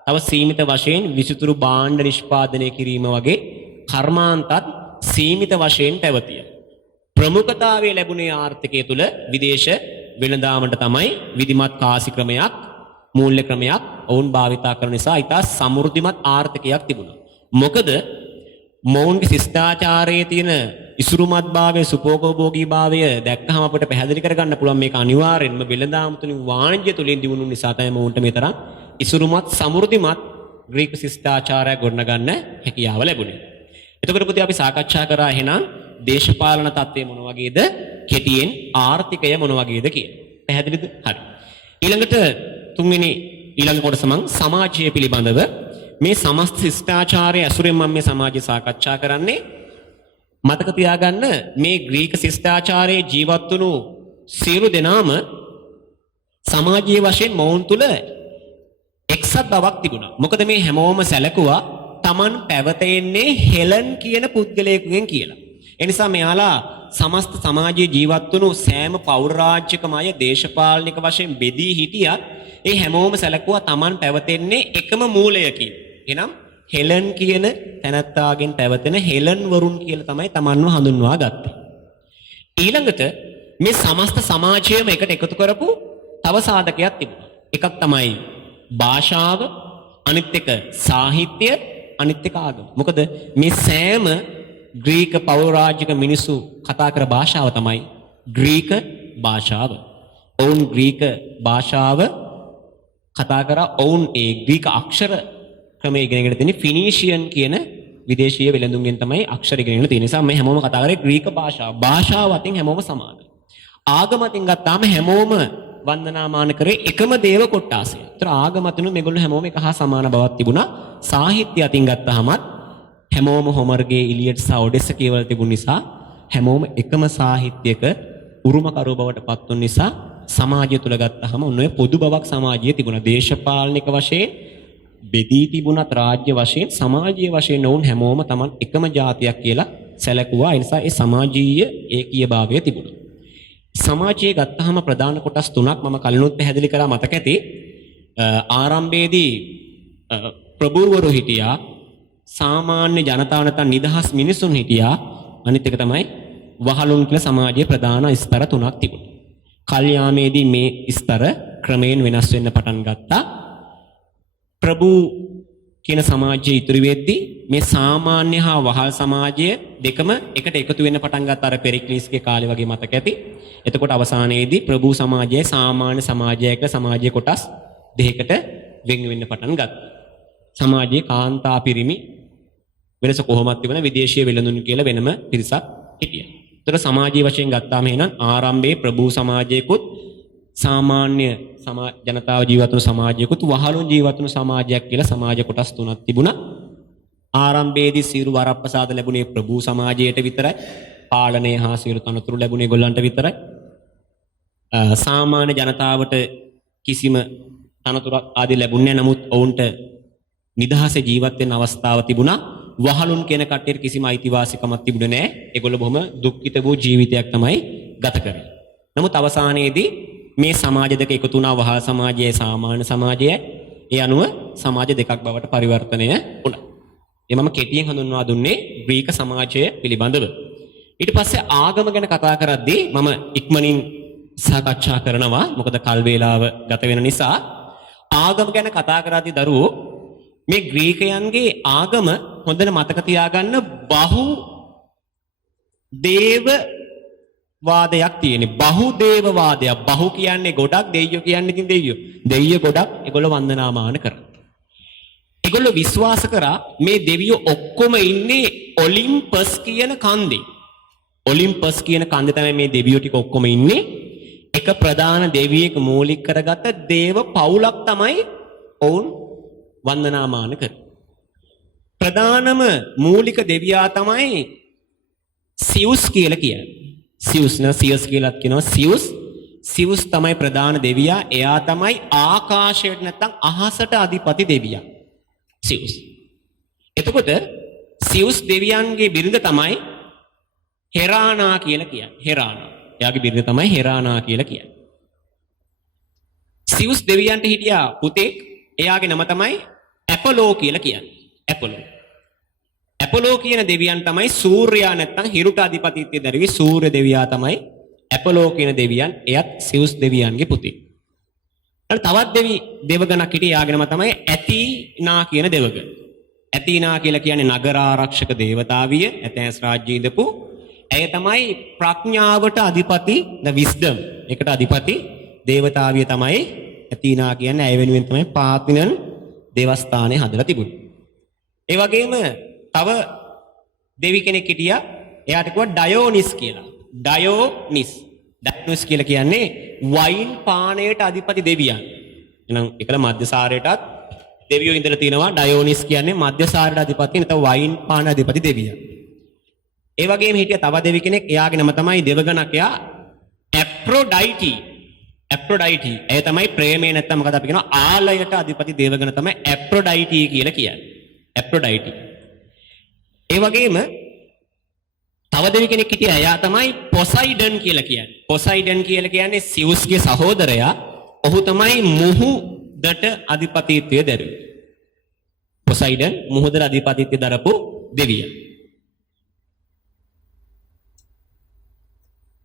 තව සීමිත වශයෙන් විසිතුරු භාණ්ඩ නිෂ්පාදනය කිරීම වගේ කර්මාන්තත් සීමිත වශයෙන් පැවතිය. ප්‍රමුඛතාවය ලැබුණේ ආර්ථිකය තුල විදේශ වෙළඳාමට තමයි. විධිමත් කාසි ක්‍රමයක් මූල්‍ය ක්‍රමයක් ඔවුන් භාවිතා කරන නිසා ඉතා සමෘද්ධිමත් ආර්ථිකයක් තිබුණා. මොකද මොවුන්ගේ ශිෂ්ටාචාරයේ තියෙන ඉසුරුමත් භාවය සුපෝකෝභෝගී භාවය දැක්කහම අපිට පැහැදිලි කරගන්න පුළුවන් මේක අනිවාර්යෙන්ම වෙළඳාම තුලින් වාණිජ්‍ය තුලින් දිනුන නිසා තමයි මොවුන්ට මේ තරම් ඉසුරුමත් සමෘද්ධිමත් ග්‍රීක ශිෂ්ටාචාරයක් ගොඩනගන්න හැකියාව ලැබුණේ. එතකොට පුතේ අපි සාකච්ඡා කරා එහෙනම් දේශපාලන තත්ත්වය මොන වගේද, කෙටියෙන් ආර්ථිකය මොන වගේද කියලා. පැහැදිලිද? හරි. ඊළඟට තුන්වෙනි ඊළඟ කොටස මම සමාජය පිළිබඳව මේ සමස්ත ශිෂ්ටාචාරය ඇසුරෙන් මම මේ සමාජය සාකච්ඡා කරන්නේ. මතක තියාගන්න මේ ග්‍රීක ශිෂ්ටාචාරයේ ජීවත් වුණු සියලු දෙනාම සමාජීය වශයෙන් මොවුන් තුල එක්සත් බවක් තිබුණා. මොකද මේ හැමෝම සැලකුවා Taman පැවතෙන්නේ හෙලන් කියන පුද්ගලයෙකුගෙන් කියලා. ඒ නිසා මෙයාලා සමස්ත සමාජයේ ජීවත් වුණු සෑම පෞරාජිකමය දේශපාලනික වශයෙන් බෙදී හිටියත් ඒ හැමෝම සැලකුවා Taman පැවතෙන්නේ එකම මූලයකින්. එහෙනම් හෙලන් කියන තැනැත්තාගෙන් පැවතෙන හෙලන් වරුන් කියලා තමයි Tamanව හඳුන්වා ගත්තේ. ඊළඟට මේ සමස්ත සමාජයම එකට එකතු කරපු තව සාධකයක් තිබුණා. එකක් තමයි භාෂාව, අනිත් එක සාහිත්‍ය, අනිත් එක ආගම. මොකද මේ සෑම ග්‍රීක පෞරාජික මිනිසු කතා කර භාෂාව තමයි ග්‍රීක භාෂාව. ඔවුන් ග්‍රීක භාෂාව කතා කරා. ඔවුන් ඒ ග්‍රීක අක්ෂර ක්‍රමය ඉගෙනගෙන තියෙන ෆිනීෂියන් කියන විදේශීය වෙළඳුන්ගෙන් තමයි අක්ෂර ඉගෙනගෙන තියෙන නිසා මේ හැමෝම කතා කරේ ග්‍රීක භාෂාව. භාෂාව අතින් හැමෝම සමානයි. ආගම අතින් ගත්තාම හැමෝම වන්දනාමාන කරේ එකම දේව කොට්ටාසය. ඒතර ආගම අතින් මේගොල්ලෝ හැමෝම එක හා සමාන බවක් තිබුණා. සාහිත්‍ය අතින් ගත්තාමත් හැමෝම හොමර්ගේ ඉලියට් සහ ඔඩෙස්ස කියවල තිබුණ නිසා හැමෝම එකම සාහිත්‍යයක උරුමකරුව බවට පත් වුන නිසා සමාජය තුල ගත්තාම ඔන්න පොදු බවක් සමාජයේ තිබුණා. දේශපාලනික වශයෙන් බෙදී තිබුණත් රාජ්‍ය වශයෙන් සමාජීය වශයෙන් වුන් හැමෝම Taman එකම ජාතියක් කියලා සැලකුවා. ඒ නිසා ඒ සමාජීය ඒකීයභාවය තිබුණා. සමාජයේ ගත්තාම ප්‍රධාන කොටස් තුනක් මම කලිනුත් පැහැදිලි කරා මතක ඇති. ආරම්භයේදී ප්‍රභූවරු හිටියා, සාමාන්‍ය ජනතාව නැත්නම් නිදහස් මිනිසුන් හිටියා. අනිත් එක තමයි වහලුන් කියලා සමාජයේ ප්‍රධාන ස්තර තුනක් තිබුණා. කල්යාමේදී මේ ස්තර ක්‍රමයෙන් වෙනස් වෙන්න පටන් ගත්තා. ප්‍රභූ කියන සමාජයේ ඉතුරු වෙද්දී මේ සාමාන්‍ය හා වහල් සමාජය දෙකම එකට එකතු වෙන්න පටන් ගත්තා. අර පෙරික්ලිස්ගේ කාලේ වගේ මතක ඇති. එතකොට අවසානයේදී ප්‍රභූ සමාජයයි සාමාන්‍ය සමාජයයි කියලා සමාජයේ කොටස් දෙකකට වෙන් වෙන්න පටන් ගත්තා. සමාජයේ කාන්තා පිරිමි වෙනස කොහොමද තිබුණා? විදේශීය වෙළඳුන් කියලා වෙනම පිරිසක් හිටියා. ඒතර සමාජීය වශයෙන් ගත්තාම එහෙනම් ආරම්භයේ ප්‍රභූ සමාජයකුත් සාමාන්‍ය ජනතාව ජීවත් වුණු සමාජයකුත් වහලුන් ජීවත් වුණු සමාජයක් කියලා සමාජ කොටස් තුනක් තිබුණා. ආරම්භයේදී සියලු වරප්‍රසාද ලැබුණේ ප්‍රභූ සමාජයට විතරයි. පාලනය හා සියලු තනතුරු ලැබුණේ ඒගොල්ලන්ට විතරයි. සාමාන්‍ය ජනතාවට කිසිම තනතුරක් ආදී ලැබුණේ නැහැ. නමුත් ඔවුන්ට නිදහසේ ජීවත් වෙන්න අවස්ථාව තිබුණා. වහලුන් කියන කට්ටියට කිසිම අයිතිවාසිකමක් තිබුණේ නැහැ. ඒගොල්ලෝ බොහොම දුක්ඛිත වූ ජීවිතයක් තමයි ගත කරේ. නමුත් අවසානයේදී මේ සමාජ දෙක එකතු වුණා. වහල් සමාජයයි සාමාන්‍ය සමාජයයි. ඒ අනුව සමාජ දෙකක් බවට පරිවර්තනය වුණා. ඒ මම කෙටියෙන් හඳුන්වා දුන්නේ ග්‍රීක සමාජය පිළිබඳව. ඊට පස්සේ ආගම ගැන කතා කරද්දී මම ඉක්මනින් සාකච්ඡා කරනවා. මොකද කල් වේලාව ගත වෙන නිසා ආගම ගැන කතා කරද්දී දරුවෝ මේ ග්‍රීකයන්ගේ ආගම හොඳට මතක තියාගන්න බහු දේව වාදයක් තියෙන්නේ. බහු දේව වාදයක්. බහු කියන්නේ ගොඩක්, දෙයියෝ කියන්නේ ඉතින් දෙයියෝ. දෙයියෝ ගොඩක් ඒගොල්ලෝ වන්දනාමාන කරා. ඒගොල්ලෝ විශ්වාස කරා මේ දෙවියෝ ඔක්කොම ඉන්නේ ඔලිම්පස් කියන කන්දේ. ඔලිම්පස් කියන කන්දේ තමයි මේ දෙවියෝ ටික ඔක්කොම ඉන්නේ. එක ප්‍රධාන දෙවියෙක් මූලික කරගත්ත දේව පවුලක් තමයි ඔවුන් වන්දනාමාන කරන්නේ. ප්‍රධානම මූලික දෙවියා තමයි සියුස් කියලා කියන්නේ. සියුස් න සියස් කියලාත් කියනවා සියුස්. සියුස් තමයි ප්‍රධාන දෙවියා. එයා තමයි ආකාශයට නැත්තම් අහසට අධිපති දෙවියා. සියුස්. එතකොට සියුස් දෙවියන්ගේ බිරිඳ තමයි හෙරානා කියලා කියන්නේ. හෙරානා. එයාගේ බිරිඳ තමයි හෙරානා කියලා කියන්නේ. සියුස් දෙවියන්ට හිටියා පුතෙක්. එයාගේ නම තමයි ඇපොලෝ කියලා කියන්නේ. ඇපොලෝ. ඇපොලෝ කියන දෙවියන් තමයි සූර්යයා නැත්තම් හිරුට අධිපතිත්වයේ දරුවේ සූර්ය දෙවියා තමයි ඇපොලෝ කියන දෙවියන්. එයත් සියුස් දෙවියන්ගේ පුතෙක්. තවත් දෙවගණක් හිටිය. යාගේ නම තමයි ඇතීනා කියන දෙවගණ. ඇතීනා කියලා කියන්නේ නගර ආරක්ෂක දේවතාවිය. ඇතැන්ස් රාජ්‍යයේ ඉඳපු. ඇය තමයි ප්‍රඥාවට අධිපති, the wisdom. ඒකට අධිපති දේවතාවිය තමයි ඇතීනා කියන්නේ. ඇය වෙනුවෙන් තමයි පාතිනන් දේවස්ථානය හදලා තිබුණේ. ඒ වගේම තව දෙවි කෙනෙක් හිටියා. එයාට කිව්වා ඩයෝනිස් කියලා. ඩයෝනිස් කියලා කියන්නේ වයින් පානයට අධිපති දෙවියන්. එහෙනම් ඒකල මධ්‍යසාරයටත් දෙවියෝ ඉඳලා තිනවා. ඩයෝනිස් කියන්නේ මධ්‍යසාරයට අධිපති නැත්නම් වයින් පාන අධිපති දෙවියන්. ඒ වගේම හිටිය තව දෙවි කෙනෙක්. එයාගේ නම තමයි දෙවගණක්. එයා ඇප්‍රොඩයිටි. ඇප්‍රොඩයිටි. ඒ තමයි ප්‍රේමේ නැත්නම් මොකද අපි කියනවා ආලයට අධිපති දෙවගණ තමයි ඇප්‍රොඩයිටි කියලා කියන්නේ. ඇප්‍රොඩයිටි. ඒ වගේම තව දෙවි කෙනෙක් හිටියා. එයා තමයි පොසයිඩන් කියලා කියන්නේ. පොසයිඩන් කියලා කියන්නේ සියුස්ගේ සහෝදරයා. ඔහු තමයි මුහුදට අධිපතිත්වය දරුවේ. පොසයිඩන් මුහුදට අධිපතිත්වය දරපු දෙවියා.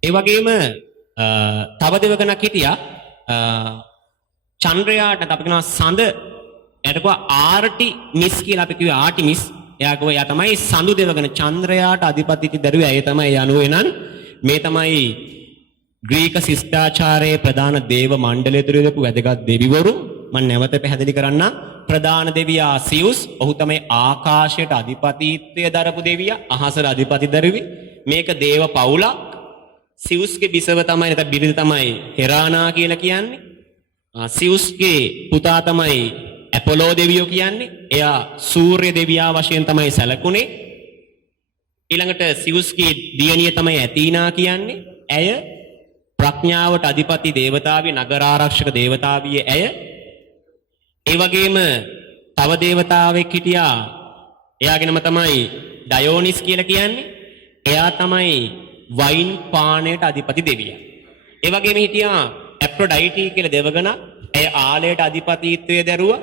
ඒ වගේම තව දෙවගණක් හිටියා. චන්ද්‍රයාට අපි කියනවා සඳ. එයාට කිව්වා ආර්ටිමිස් කියලා අපි කිව්වේ ආර්ටිමිස්. එයා තමයි සඳු දෙවගණ. චන්ද්‍රයාට අධිපතිත්වය දරුවේ. ඇය තමයි යනුවේ නම් මේ තමයි ග්‍රීක ශිෂ්ටාචාරයේ ප්‍රධාන දේව මණ්ඩලය තුළ ඉඳපු වැදගත් දෙවිවරු. මම නැවත පැහැදිලි කරන්න. ප්‍රධාන දෙවියා සියුස්. ඔහු තමයි ආකාශයට අධිපතිත්වය දරපු දෙවියා. අහසට අධිපති දරුවේ. මේක දේව පවුලක්. සියුස්ගේ බිසව තමයි නැත්නම් බිරිඳ තමයි හෙරානා කියලා කියන්නේ. සියුස්ගේ පුතා තමයි ඇපොලෝ දෙවියෝ කියන්නේ. එයා සූර්ය දෙවියා වශයෙන් තමයි සැලකුණේ. ඊළඟට සියුස්ගේ දියණිය තමයි ඇතීනා කියන්නේ. ඇය ප්‍රඥාවට අධිපති දේවතාවිය, නගර ආරක්ෂක දේවතාවිය ඇය. ඒ වගේම තව දේවතාවෙක් හිටියා. එයාගේ නම තමයි ඩයෝනිස් කියලා කියන්නේ. එයා තමයි වයින් පානයට අධිපති දෙවියා. ඒ වගේම හිටියා ඇප්‍රොඩයිටි කියලා දෙවගණ. ඇය ආලයට අධිපතිත්වය දරුවා.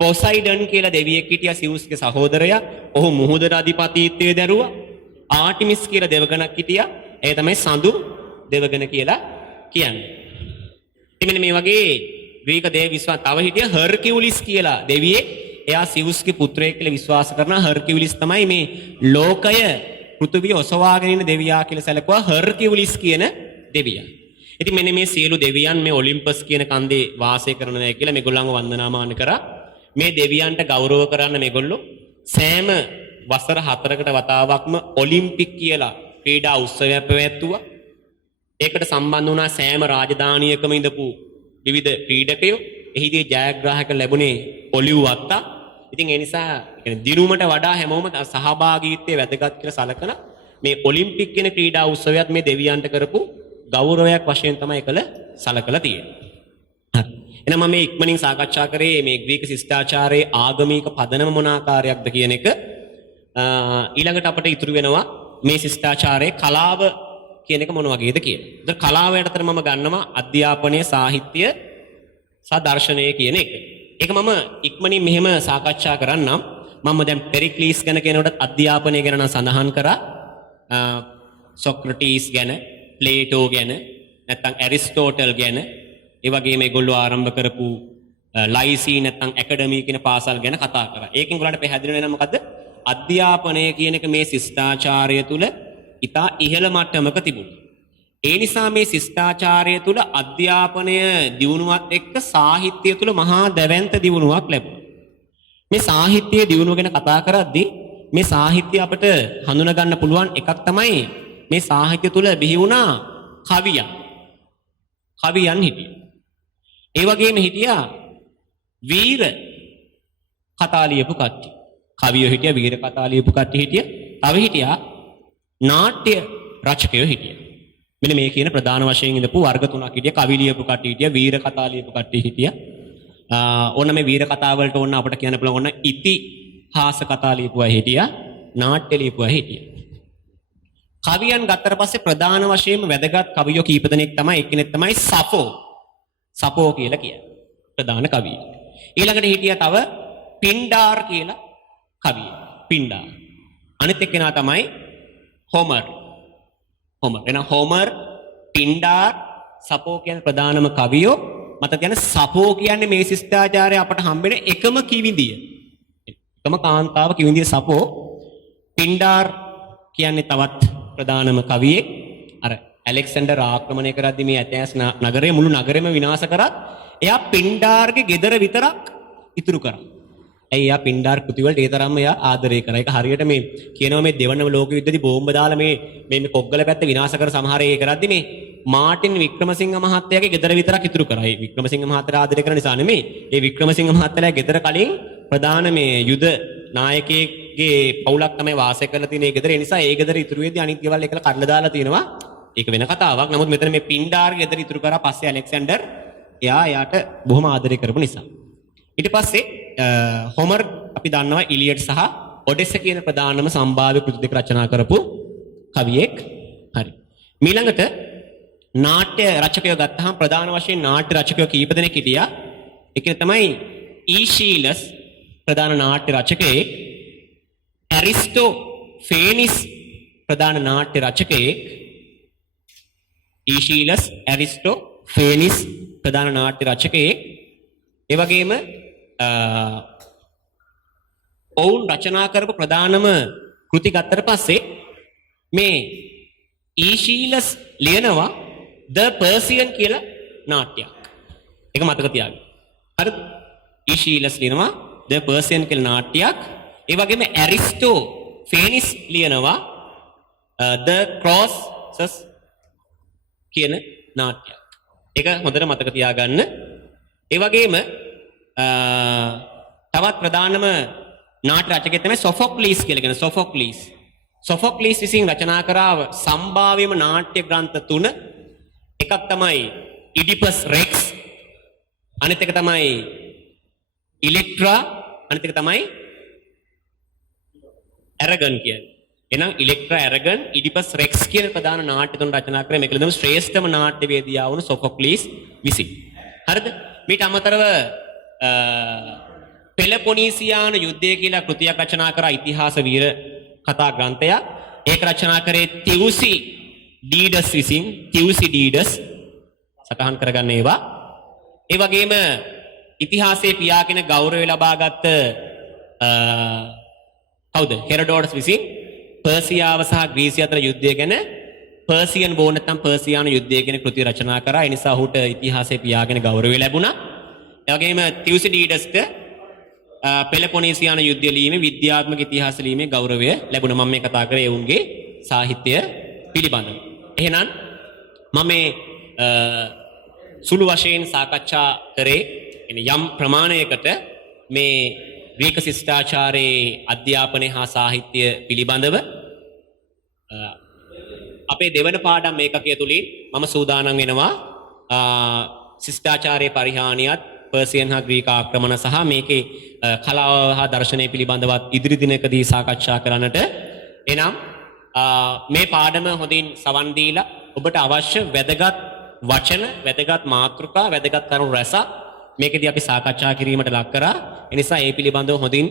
පොසයිඩන් කියලා දෙවියෙක් හිටියා සියුස්ගේ සහෝදරයා. ඔහු මුහුදට අධිපතිත්වය දරුවා. ආර්ටිමිස් කියලා දෙවගණක් හිටියා. එය තමයි සඳු දෙවගණ කියලා කියන්නේ. ඉතින් මේ වගේ ග්‍රීක දේව විශ්වාස තව හිටියා හර්කියුලිස් කියලා දෙවියෙක්. එයා සියුස්ගේ පුත්‍රයෙක් කියලා විශ්වාස කරනවා. හර්කියුලිස් තමයි මේ ලෝකය පෘථිවිය ඔසවාගෙන ඉන්න දෙවියා කියලා සැලකුවා හර්කියුලිස් කියන දෙවියා. ඉතින් මෙන්න මේ සියලු දෙවියන් මේ ඔලිම්පස් කියන කන්දේ වාසය කරනවා කියලා මේගොල්ලන්ව වන්දනාමාන කරා. මේ දෙවියන්ට ගෞරව කරන්න මේගොල්ලෝ සෑම වසර 4කට වතාවක්ම ඔලිම්පික් කියලා ක්‍රීඩා උත්සවයක් පැවැත්තුවා. ඒකට සම්බන්ධ වුණා සෑම රාජධානියකම ඉඳපු විවිධ ක්‍රීඩකයෝ. එහිදී ජයග්‍රාහක ලැබුණේ ඔලිව් වත්තා. ඉතින් ඒ නිසා දිනුමට වඩා හැමෝම සහභාගීත්වයේ වැදගත් කියලා සලකන මේ ඔලිම්පික් කියන ක්‍රීඩා උත්සවයත් මේ දෙවියන්ට කරපු ගෞරවයක් වශයෙන් තමයි ඒකල සලකලා තියෙන්නේ. හරි. එහෙනම් මම මේ ඉක්මනින් සාකච්ඡා කරේ මේ ග්‍රීක ශිෂ්ටාචාරයේ ආගමික පදනම මොන ආකාරයක්ද කියන එක. ඊළඟට අපිට ඉතුරු වෙනවා මේ ශිෂ්ටාචාරයේ කලාව කියන එක මොන වගේද කියලා. ඒතර කලාව යටතට මම ගන්නවා අධ්‍යාපනය, සාහිත්‍ය සහ දර්ශනය කියන එක. ඒක මම ඉක්මනින් මෙහෙම සාකච්ඡා කරන්නම්. මම දැන් පෙරික්ලීස් ගැන කියනකොට අධ්‍යාපනය ගැන නම් සඳහන් කරා. සොක්‍රටිස් ගැන, ප්ලේටෝ ගැන, නැත්නම් ඇරිස්ටෝටල් ගැන ඒ වගේම ඒගොල්ලෝ ආරම්භ කරපු ලයිසී නැත්නම් ඇකඩමි කියන පාසල් ගැන කතා කරා. ඒකෙන් උගලන්ට පැහැදිලි වෙනවා මොකද්ද? අධ්‍යාපනය කියන එක මේ ශිෂ්ටාචාරය තුල ඉතා ඉහළ මට්ටමක තිබුණා. ඒ නිසා මේ ශිෂ්ටාචාරය තුල අධ්‍යාපනය දියුණුවත් එක්ක සාහිත්‍යය තුල මහා දැවැන්ත දියුණුවක් ලැබුණා. මේ සාහිත්‍යයේ දියුණුව ගැන කතා කරද්දී මේ සාහිත්‍ය අපිට හඳුනා ගන්න පුළුවන් එකක් තමයි මේ සාහිත්‍ය තුල බිහි වුණා කවියන්. කවියන් හිටියා. ඒ වගේම හිටියා වීර කතා ලියපු කට්ටිය. කවියෝ හිටියා, වීර කතා ලියපු කට්ටිය හිටියා. තව හිටියා නාට්‍ය රචකයෝ හිටියා. මෙන්න මේ කියන ප්‍රධාන වශයෙන් ඉඳපු වර්ග තුනක් හිටියා. කවි ලියපු කට්ටිය හිටියා, වීර කතා ලියපු කට්ටිය හිටියා. ඕන මේ වීර කතා වලට ඕන අපිට කියන්න පුළුවන් ඕන ඉතිහාස කතා ලියපු අය හිටියා, නාට්‍ය ලියපු අය හිටියා. කවියන් ගත්තට පස්සේ ප්‍රධාන වශයෙන්ම වැදගත් කවියෝ කීප දෙනෙක් තමයි. එක්කෙනෙක් තමයි සෆෝ. සෆෝ කියලා කියන්නේ ප්‍රධාන කවියෙක්. ඊළඟට හිටියා තව පින්ඩාර් කියලා කවියෙක්. පින්ඩාර්. අනිත් එක්කෙනා තමයි හොමර්. එහෙනම් හොමර්, පින්ඩාර්, සෆෝ කියන ප්‍රධානම කවියෝ. මතක තියාගන්න සෆෝ කියන්නේ මේ ශිෂ්ටාචාරය අපට හම්බෙන එකම කිවිඳිය. එකම කාන්තාව කිවිඳිය සෆෝ. පින්ඩාර් කියන්නේ තවත් ප්‍රධානම කවියෙක්. අර ඇලෙක්සැන්ඩර් ආක්‍රමණය කරද්දී මේ ඇතෑස් නගරය මුළු නගරෙම විනාශ කරත් එයා පින්ඩාර්ගේ ගෙදර විතරක් ඉතුරු කරා. ඇයි එයා පින්ඩාර් කෘතිවලට ඒ තරම්ම එයා ආදරය කරා. ඒක හරියට මේ කියනවා මේ දෙවන ලෝක යුද්ධදී බෝම්බ දාලා මේ කොග්ගල පැත්ත විනාශ කර සමහර ඒ කරද්දී මේ මාටින් වික්‍රමසිංහ මහත්තයාගේ ගෙදර විතරක් ඉතුරු කරා. ඒ වික්‍රමසිංහ මහත්තයා ආදරය කරන නිසා නෙමෙයි. ඒ වික්‍රමසිංහ මහත්තයාගේ ගෙදර කලින් ප්‍රධාන මේ යුද නායකයෙක්ගේ පවුලක් තමයි වාසය කරලා තියෙන ඒ ගෙදර. ඒ නිසා ඒ ගෙදර ඉතුරු වෙද්දී අනිත් ගෙවල් එකල කඩලා දාලා තියෙනවා. ඒක වෙන කතාවක්. නමුත් මෙතන මේ පින්ඩාර්ගේ ගෙදර ඉතුරු කරා පස්සේ ඇලෙක්සැන්ඩර් එයාට බොහොම ආදරය කරපු නිසා. ඊට පස්සේ හොමර් අපි දන්නවා ඉලියට් සහ ඔඩෙස්ස කියන ප්‍රධානම සම්භාව්‍ය කෘති දෙක රචනා කරපු කවියෙක්. හරි. ඊළඟට නාට්‍ය රචකයෝ ගත්තාම ප්‍රධාන වශයෙන් නාට්‍ය රචකයෝ කීප දෙනෙක් හිටියා. ඒක තමයි ඊෂීලස් ප්‍රධාන නාට්‍ය රචකයෙක්. ඇරිස්ටෝෆේනිස් ප්‍රධාන නාට්‍ය රචකයෙක්. ඊෂීලස්, ඇරිස්ටෝෆේනිස් ප්‍රධාන නාට්‍ය රචකයෙක්. ඒ වගේම ඔවුන් රචනා කරපු ප්‍රධානම කෘති ගත්තට පස්සේ මේ ඊෂීලස් ලියනවා ද පර්සියන් කියලා නාට්‍යයක්. ඒක මතක තියාගන්න. හරිද? ඊෂීලස් ලියනවා ද පර්සියන් කියලා නාට්‍යයක්. ඒ වගේම ඇරිස්ටෝෆේනිස් ලියනවා ද ක්‍රෝසස් කියන නාට්‍යයක්. ඒක හොඳට මතක තියාගන්න. ඒ වගේම තවත් ප්‍රධානම නාට්‍ය රචකයෙක් තමයි සොෆොක්ලීස් කියලා කියන සොෆොක්ලීස්. සොෆොක්ලීස් විසින් රචනා කරා සම්භාව්‍යම නාට්‍ය ග්‍රන්ථ තුන. එකක් තමයි ඉඩිපස් රෙක්ස්, අනිත් එක තමයි ඉලෙක්ට්‍රා, අනිත් එක තමයි ඇරගන් කියන්නේ. එහෙනම් ඉලෙක්ට්‍රා, ඇරගන්, ඉඩිපස් රෙක්ස් කියන ප්‍රධාන නාට්‍ය තුන රචනා කරේ මේකලදම ශ්‍රේෂ්ඨම නාට්‍යවේදියා වුණු සොෆොක්ලීස් විසින්. හරිද? මීට අමතරව පෙලපොනීසියානු යුද්ධය කියලා කෘතියක් රචනා කරා ඉතිහාස වීර කතා ග්‍රන්ථයක්. ඒක රචනා කරේ තියුසි ඩීඩස් විසින්. තියුසි ඩීඩස් සටහන් කරගන්න ඒවා. ඒ වගේම ඉතිහාසයේ පියාගෙන ගෞරවය ලබාගත් කවුද? හෙරඩෝටස් විසින් පර්සියාව සහ ග්‍රීසිය අතර යුද්ධය ගැන පර්සියන් වෝර් නැත්නම් පර්සියානු යුද්ධය ගැන කෘති රචනා කරා. ඒ නිසා ඔහුට ඉතිහාසයේ පියාගෙන ගෞරවය ලැබුණා. ඒ වගේම තියුසිඩීඩස්ට පෙලපොනීසියානු යුද්ධය ලියීමේ විද්‍යාත්මක ඉතිහාස ලියීමේ ගෞරවය ලැබුණා. මම මේ කතා කරේ ඔවුන්ගේ සාහිත්‍ය පිළිබඳව. එහෙනම් මම මේ සුළු වශයෙන් සාකච්ඡා කරේ යම් ප්‍රමාණයකට මේ ග්‍රීක ශිෂ්ටාචාරයේ අධ්‍යාපනය හා සාහිත්‍ය පිළිබඳව. අපේ දෙවන පාඩම් ඒකකය තුලින් මම සූදානම් වෙනවා ශිෂ්ටාචාරයේ පරිහානියත්, පර්සියන් හා ග්‍රීක ආක්‍රමණ සහ මේකේ කලාව හා දර්ශනය පිළිබඳවත් ඉදිරි දිනකදී සාකච්ඡා කරන්නට. එනම් මේ පාඩම හොඳින් සවන් දීලා ඔබට අවශ්‍ය වැදගත් වචන, වැදගත් මාතෘකා, වැදගත් කරුණු රැසක් මේකදී අපි සාකච්ඡා කිරීමට ලක් කරා. ඒ නිසා ඒ පිළිබඳව හොඳින්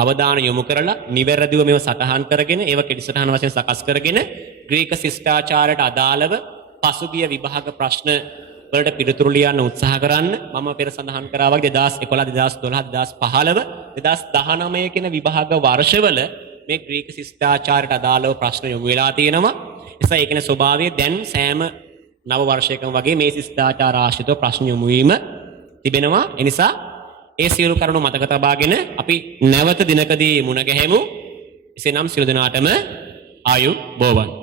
අවධානය යොමු කරලා නිවැරදිව මේව සටහන් කරගෙන ඒව කෙටි සටහන් වශයෙන් සකස් කරගෙන ග්‍රීක ශිෂ්ටාචාරයට අදාළව පසුගිය විභාග ප්‍රශ්න වලට පිළිතුරු ලියන්න උත්සාහ කරන්න. මම පෙර සඳහන් කරා වගේ 2011 2012 2015 2019 කියන විභාග වර්ෂවල මේ ග්‍රීක ශිෂ්ටාචාරයට අදාළව ප්‍රශ්න යොමු වෙලා තියෙනවා. ඒසයි ඒ කියන්නේ ස්වභාවය දැන් සෑම නව වර්ෂයකම වගේ මේ ශිෂ්ටාචාර ආශ්‍රිතව ප්‍රශ්න යොමු වීම තිබෙනවා. ඒ නිසා ඒ සියලු කරුණු මතක තබාගෙන අපි නැවත දිනකදී මුණ ගැහෙමු. එසේනම් සියලු දෙනාටම ආයු බෝවන්.